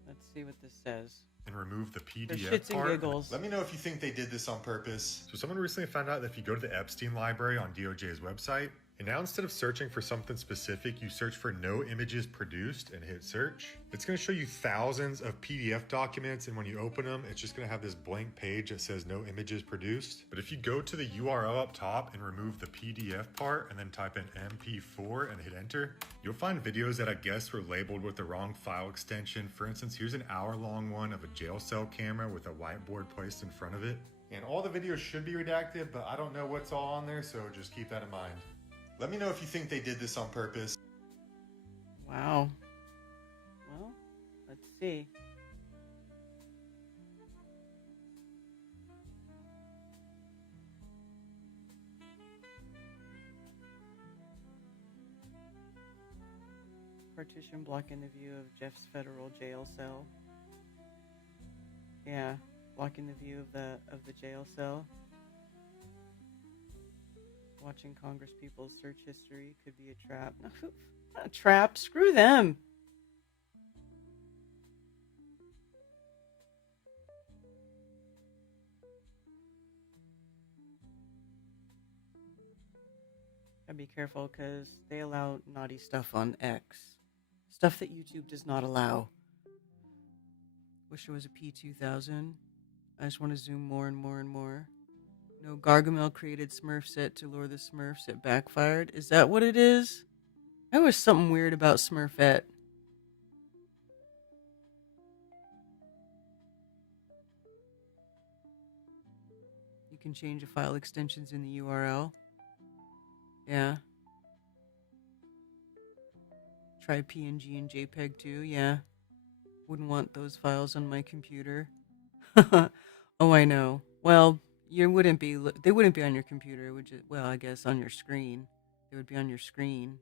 Let's see what this says. And remove the For PDF shits and part. giggles. Let me know if you think they did this on purpose. So someone recently found out that if you go to the Epstein library on DOJ's website, and now instead of searching for something specific, you search for no images produced and hit search. It's going to show you thousands of PDF documents, and when you open them, it's just going to have this blank page that says no images produced. But if you go to the URL up top and remove the PDF part and then type in MP4 and hit enter, you'll find videos that I guess were labeled with the wrong file extension. For instance, here's an hour-long one of a jail cell camera with a whiteboard placed in front of it. And all the videos should be redacted, but I don't know what's all on there, so just keep that in mind. Let me know if you think they did this on purpose. Wow. Well, let's see. Partition blocking the view of Jeff's federal jail cell. Yeah, blocking the view of the jail cell. Watching Congress people's search history could be a trap. Not a trap. Screw them. Gotta be careful because they allow naughty stuff on X. Stuff that YouTube does not allow. Wish it was a P2000. I just want to zoom more and more and more. No, Gargamel created Smurf set to lure the Smurfs. It backfired. Is that what it is? There was something weird about Smurfette. You can change the file extensions in the URL. Yeah. Try PNG and JPEG too. Yeah. Wouldn't want those files on my computer. Oh, I know. Well, you wouldn't be. They wouldn't be on your computer. Would you? Well, I guess on your screen. They would be on your screen.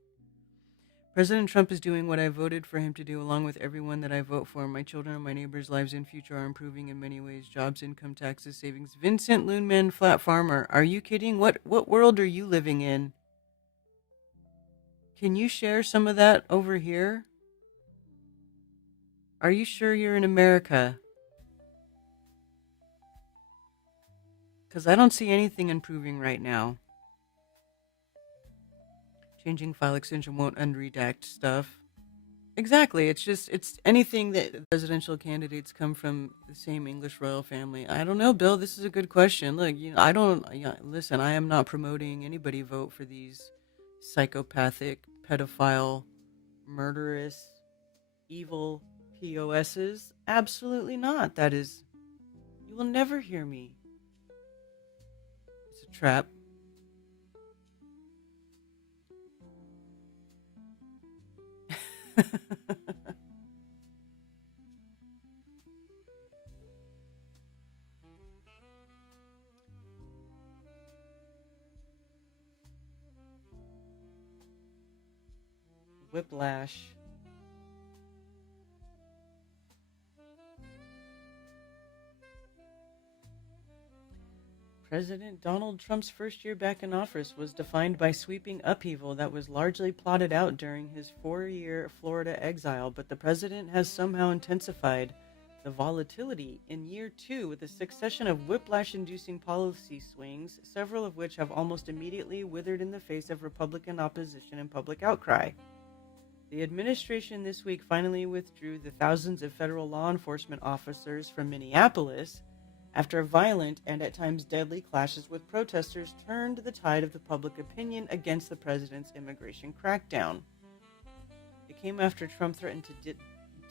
President Trump is doing what I voted for him to do, along with everyone that I vote for. My children and my neighbors' lives in future are improving in many ways. Jobs, income, taxes, savings. Vincent Loonman, flat farmer. Are you kidding? What world are you living in? Can you share some of that over here? Are you sure you're in America? Because I don't see anything improving right now. Changing file extension won't unredact stuff. Exactly. It's anything that presidential candidates come from the same English royal family. I don't know, Bill. This is a good question. Look, I don't, listen, I am not promoting anybody vote for these psychopathic, pedophile, murderous, evil POSs. Absolutely not. That is, you will never hear me. It's a trap. Whiplash. President Donald Trump's first year back in office was defined by sweeping upheaval that was largely plotted out during his 4-year Florida exile, but the president has somehow intensified the volatility in year 2 with a succession of whiplash-inducing policy swings, several of which have almost immediately withered in the face of Republican opposition and public outcry. The administration this week finally withdrew the thousands of federal law enforcement officers from Minneapolis after violent and at times deadly clashes with protesters turned the tide of the public opinion against the president's immigration crackdown. It came after Trump threatened to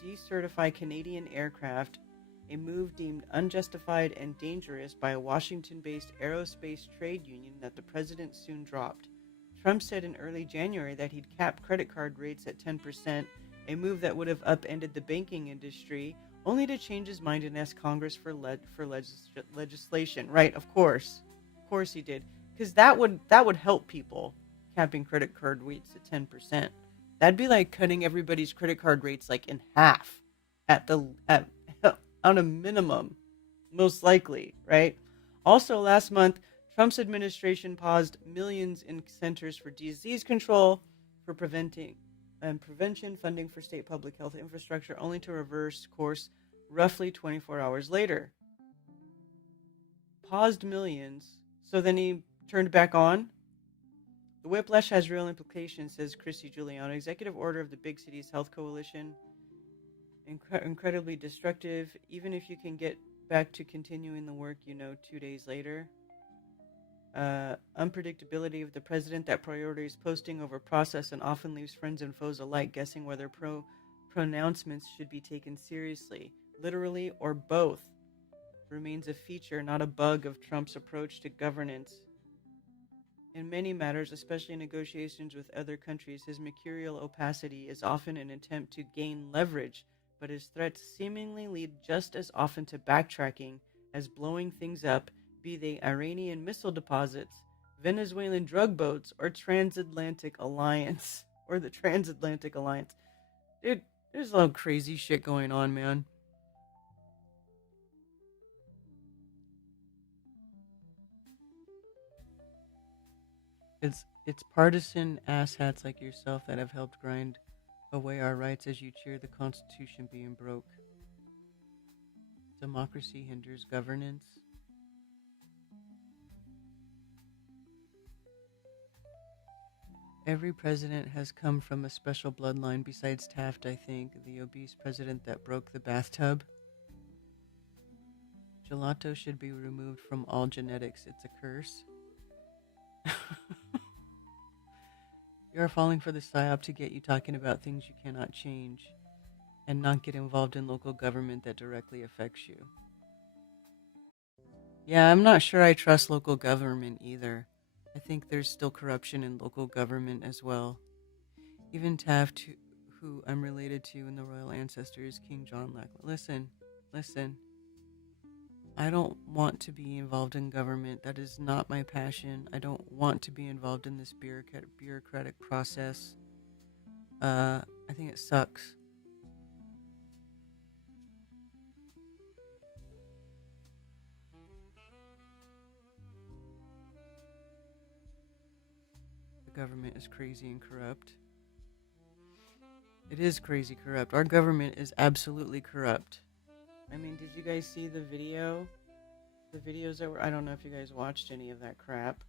decertify Canadian aircraft, a move deemed unjustified and dangerous by a Washington-based aerospace trade union that the president soon dropped. Trump said in early January that he'd cap credit card rates at 10%, a move that would have upended the banking industry, only to change his mind and ask Congress for legislation. Right, of course he did, because that would help people. Capping credit card rates at 10%, that'd be like cutting everybody's credit card rates like in half, on a minimum, most likely. Right. Also, last month, Trump's administration paused millions in Centers for Disease Control for prevention funding for state public health infrastructure, only to reverse course roughly 24 hours later. Paused millions, so then he turned back on? The whiplash has real implications, says Christy Giuliano, executive order of the Big Cities Health Coalition. Incredibly destructive, even if you can get back to continuing the work 2 days later. Unpredictability of the president that prioritizes posting over process and often leaves friends and foes alike guessing whether pronouncements should be taken seriously, literally or both, remains a feature, not a bug, of Trump's approach to governance. In many matters, especially negotiations with other countries, his mercurial opacity is often an attempt to gain leverage, but his threats seemingly lead just as often to backtracking as blowing things up, be they Iranian missile deposits, Venezuelan drug boats, or the Transatlantic Alliance. Dude, there's a lot of crazy shit going on, man. It's partisan asshats like yourself that have helped grind away our rights as you cheer the Constitution being broke. Democracy hinders governance. Every president has come from a special bloodline besides Taft, I think, the obese president that broke the bathtub. Gelato should be removed from all genetics. It's a curse. You are falling for the psyop to get you talking about things you cannot change and not get involved in local government that directly affects you. Yeah, I'm not sure I trust local government either. I think there's still corruption in local government as well. Even Taft, who I'm related to in the royal ancestors, King John Lackland. Listen. I don't want to be involved in government. That is not my passion. I don't want to be involved in this bureaucratic process. I think it sucks. The government is crazy and corrupt. It is crazy corrupt. Our government is absolutely corrupt. I mean, did you guys see the video? The videos that were... I don't know if you guys watched any of that crap.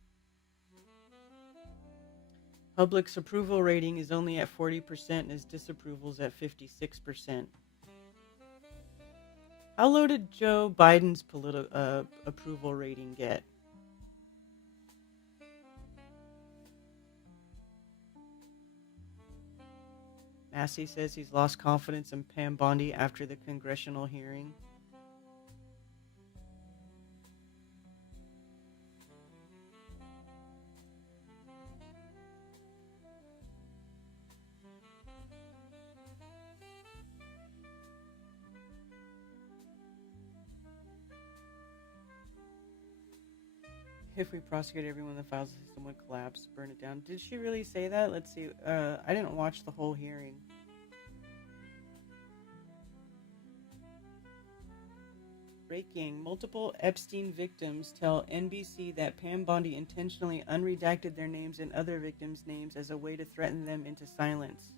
Public's approval rating is only at 40% and his disapproval's at 56%. How low did Joe Biden's approval rating get? Massey says he's lost confidence in Pam Bondi after the congressional hearing. If we prosecute everyone, the file system would collapse, burn it down. Did she really say that? Let's see. I didn't watch the whole hearing. Breaking. Multiple Epstein victims tell NBC that Pam Bondi intentionally unredacted their names and other victims' names as a way to threaten them into silence.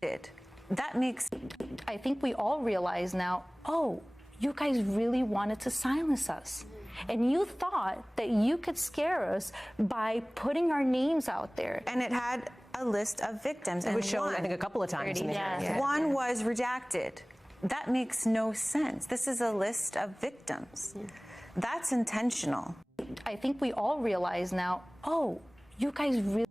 That makes... I think we all realize now, oh, you guys really wanted to silence us. And you thought that you could scare us by putting our names out there. And it had a list of victims. It was shown, I think, a couple of times. One was redacted. That makes no sense. This is a list of victims. That's intentional. I think we all realize now, oh, you guys really...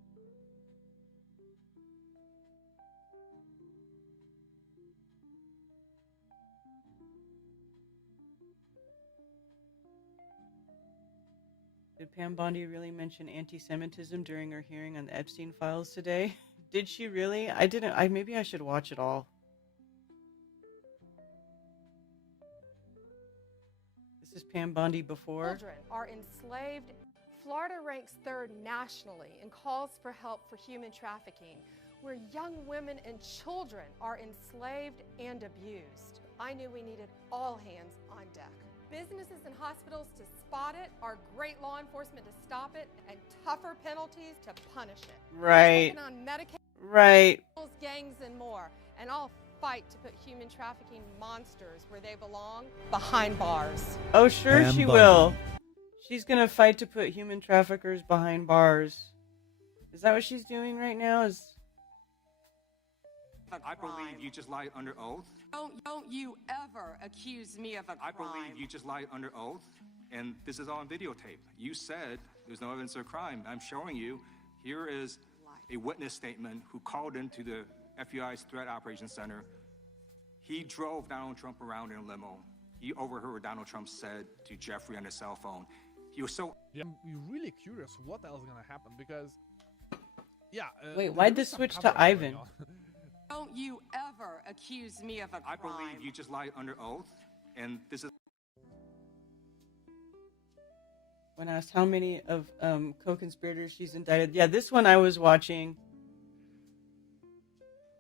Did Pam Bondi really mention anti-Semitism during her hearing on the Epstein files today? Did she really? I didn't. Maybe I should watch it all. This is Pam Bondi before. Children are enslaved. Florida ranks 3rd nationally and calls for help for human trafficking, where young women and children are enslaved and abused. I knew we needed all hands on deck. Businesses and hospitals to spot it, our great law enforcement to stop it, and tougher penalties to punish it. Right. Working on Medicaid, right. gangs, and more. And I'll fight to put human trafficking monsters where they belong, behind bars. Oh, sure she will. She's gonna fight to put human traffickers behind bars. Is that what she's doing right now? I believe you just lied under oath. Don't you ever accuse me of a crime. I believe you just lied under oath, and this is on videotape. You said there's no evidence of a crime. I'm showing you. Here is a witness statement who called into the FBI's Threat Operations Center. He drove Donald Trump around in a limo. He overheard what Donald Trump said to Jeffrey on his cell phone. He was so... Yeah, I'm really curious what else is going to happen because... Yeah. Wait, why'd this switch to Ivan? Don't you ever accuse me of a crime. I believe you just lied under oath, and this is... When asked how many of co-conspirators she's indicted. Yeah, this one I was watching.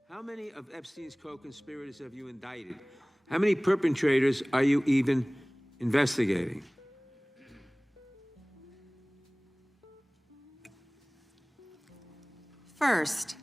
How many of Epstein's co-conspirators have you indicted? How many perpetrators are you even investigating? First,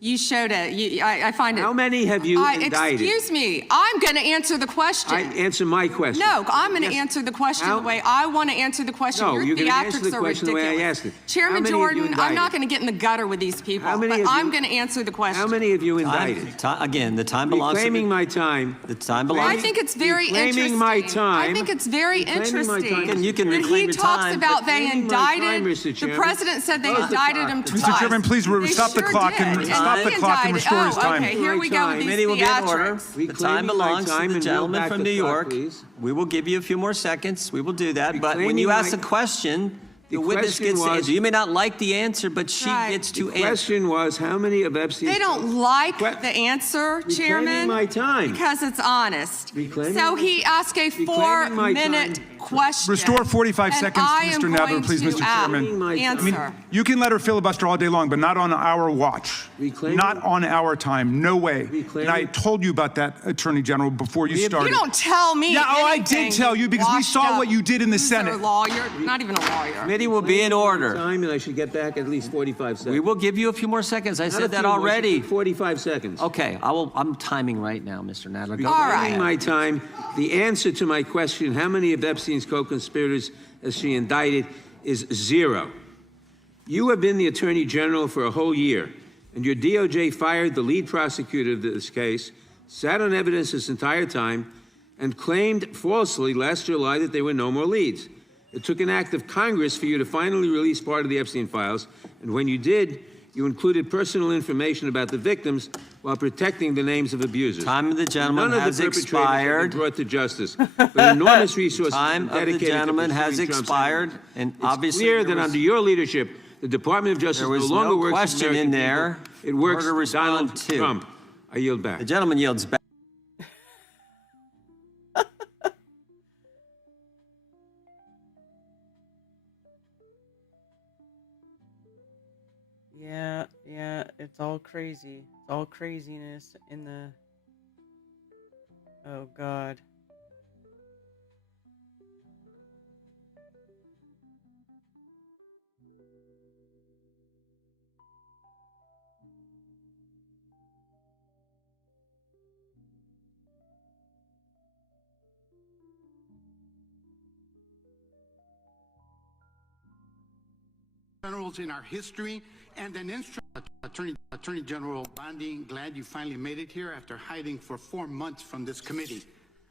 you showed it. I find it. How many have you indicted? Excuse me. I'm going to answer the question. Answer my question. No, I'm going to answer the question the way I want to answer the question. No, Your you're going to answer the theatrics are question ridiculous. the way I asked it. Chairman Jordan, I'm not going to get in the gutter with these people, but I'm going to answer the question. How many have you indicted? Again, the time belongs to Reclaiming my time. The time belongs. I think it's very interesting. Reclaiming my time. I think it's very interesting. You can that reclaim he your talks time. about they Reclaiming my time, indicted. Mr. The Chairman. president said they indicted him twice. Mr. Chairman, please stop the clock and did. stop Stop the clock and restore his time. Okay, here we go with these Committee will be in order. theatrics. The time belongs to the gentleman from New York. Please. We will give you a few more seconds. We will do that. But when Reclaiming you ask my- a question, the witness question gets to was- answer. You may not like the answer, but she gets to The answer. question was, how many of Epstein's... They don't like the answer, Chairman. my time. Because it's honest. Reclaiming So my- he asked a Reclaiming my 4-minute time. question. Restore 45 and seconds I to am Mr. Nadler, going please, to Mr. Chairman. answer. You can let her filibuster all day long, but not on our watch. Not on our time. No way. And I told you about that, Attorney General, before you started. You don't tell me. Yeah, I anything, did tell you because we washed saw up what you did in the loser Senate. Lawyer, not even a lawyer. Committee will be in order. Time, and I should get back at least 45 seconds. We will give you a few more seconds. I Not a said that few more, already. 45 seconds. Okay, I'm timing right now, Mr. Nadler. Go Reclaiming ahead. my time. The answer to my question, how many of Epstein's co-conspirators has she indicted, is 0. You have been the Attorney General for a whole year, and your DOJ fired the lead prosecutor of this case, sat on evidence this entire time, and claimed falsely last July that there were no more leads. It took an act of Congress for you to finally release part of the Epstein files, and when you did, you included personal information about the victims while protecting the names of abusers. Time of the gentleman None has of the perpetrators have expired. been brought to justice. But enormous resources Time have of been the dedicated gentleman to has pursuing Trump's expired, enemies. and It's obviously clear there that was- under your leadership, the Department of Justice There no was longer no works for question American in there. people. It works Order for respond Donald to. Trump. I yield back. The gentleman yields back. Yeah, it's all crazy. It's all craziness in the... Oh, God. Generals in our history, and an Attorney General Bondi, glad you finally made it here after hiding for 4 months from this committee.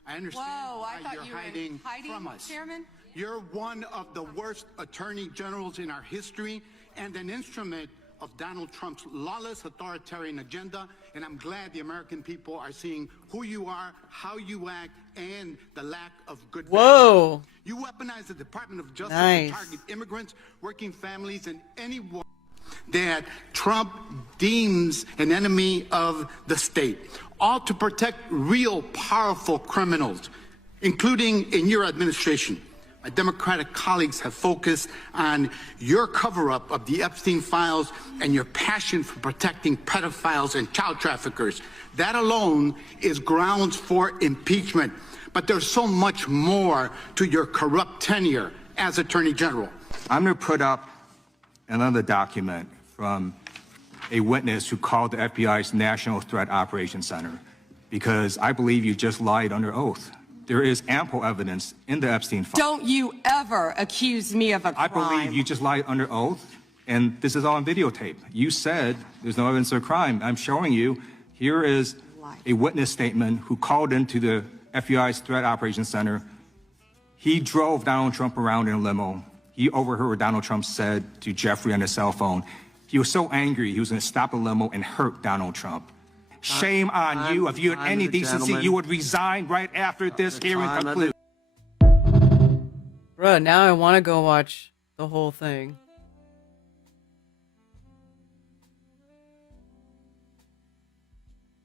I understand why you're hiding from us. Chairman? You're one of the worst attorney generals in our history and an instrument of Donald Trump's lawless authoritarian agenda, and I'm glad the American people are seeing who you are, how you act, and the lack of good Whoa. values. You weaponize the Department of Justice Nice. to target immigrants, working families, and anyone that Trump deems an enemy of the state, all to protect real powerful criminals, including in your administration. My Democratic colleagues have focused on your cover-up of the Epstein files and your passion for protecting pedophiles and child traffickers. That alone is grounds for impeachment. But there's so much more to your corrupt tenure as Attorney General. I'm going to put up another document from a witness who called the FBI's National Threat Operations Center because I believe you just lied under oath. There is ample evidence in the Epstein file. Don't you ever accuse me of a crime. I believe you just lied under oath, and this is all on videotape. You said there's no evidence of a crime. I'm showing you. Here is a witness statement who called into the FBI's Threat Operations Center. He drove Donald Trump around in a limo. He overheard what Donald Trump said to Jeffrey on his cell phone. He was so angry, he was going to stop the limo and hurt Donald Trump. Shame on you. If you had any decency, you would resign right after this hearing concludes. Bruh, now I want to go watch the whole thing.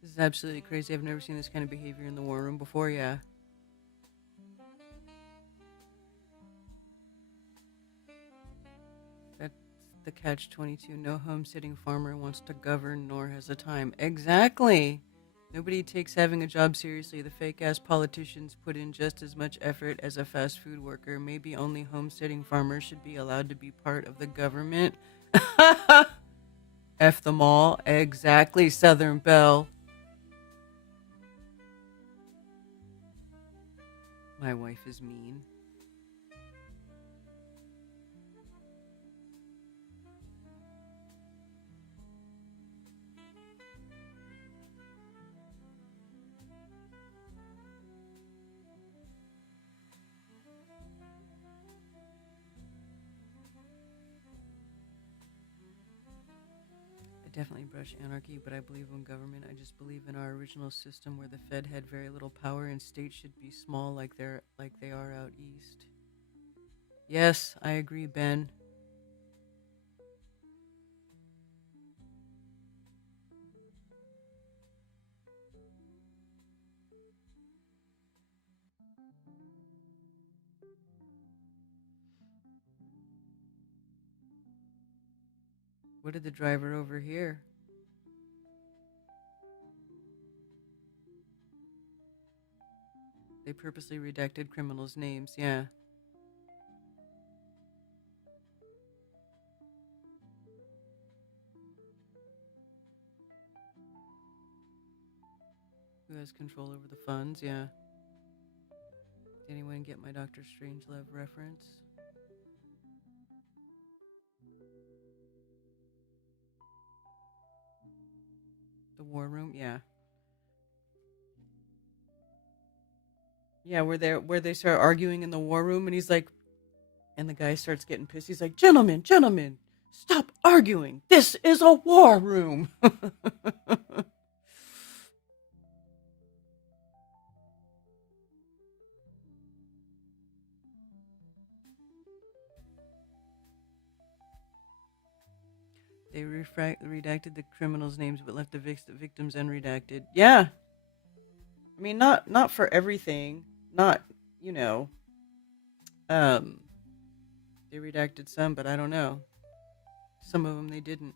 This is absolutely crazy. I've never seen this kind of behavior in the war room before, yeah. That's the catch-22. No home-sitting farmer wants to govern nor has the time. Exactly! Nobody takes having a job seriously. The fake-ass politicians put in just as much effort as a fast food worker. Maybe only home-sitting farmers should be allowed to be part of the government. F them all. Exactly, Southern Belle. My wife is mean. definitely brush anarchy, but I believe in government. I just believe in our original system where the Fed had very little power and states should be small like they are out east. Yes, I agree, Ben. What did the driver overhear? They purposely redacted criminals' names, yeah. Who has control over the funds, yeah. Did anyone get my Dr. Strangelove reference? The war room, yeah. Yeah, where they start arguing in the war room, and he's like, and the guy starts getting pissed. He's like, gentlemen, stop arguing. This is a war room. They redacted the criminals' names, but left the victims unredacted. Yeah. I mean, not for everything. Not, you know. They redacted some, but I don't know. Some of them they didn't.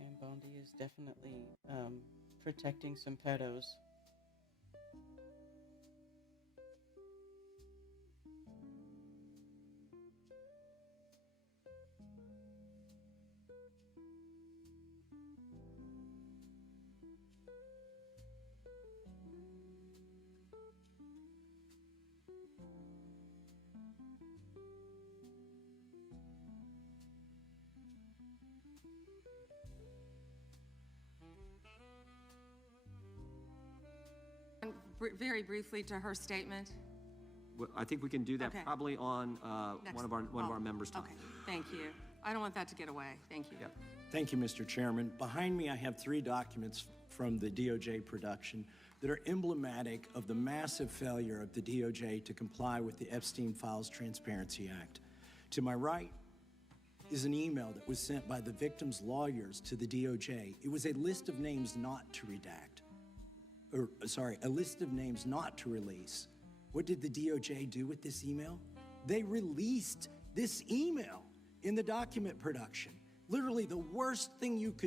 And Bondi is definitely protecting some pedos. Very briefly to her statement. Well, I think we can do that Okay. probably on one of our members' time. Okay, thank you. I don't want that to get away. Thank you. Yep. Thank you, Mr. Chairman. Behind me, I have 3 documents from the DOJ production that are emblematic of the massive failure of the DOJ to comply with the Epstein Files Transparency Act. To my right is an email that was sent by the victims' lawyers to the DOJ. It was a list of names not to redact. A list of names not to release. What did the DOJ do with this email? They released this email in the document production. Literally the worst thing you could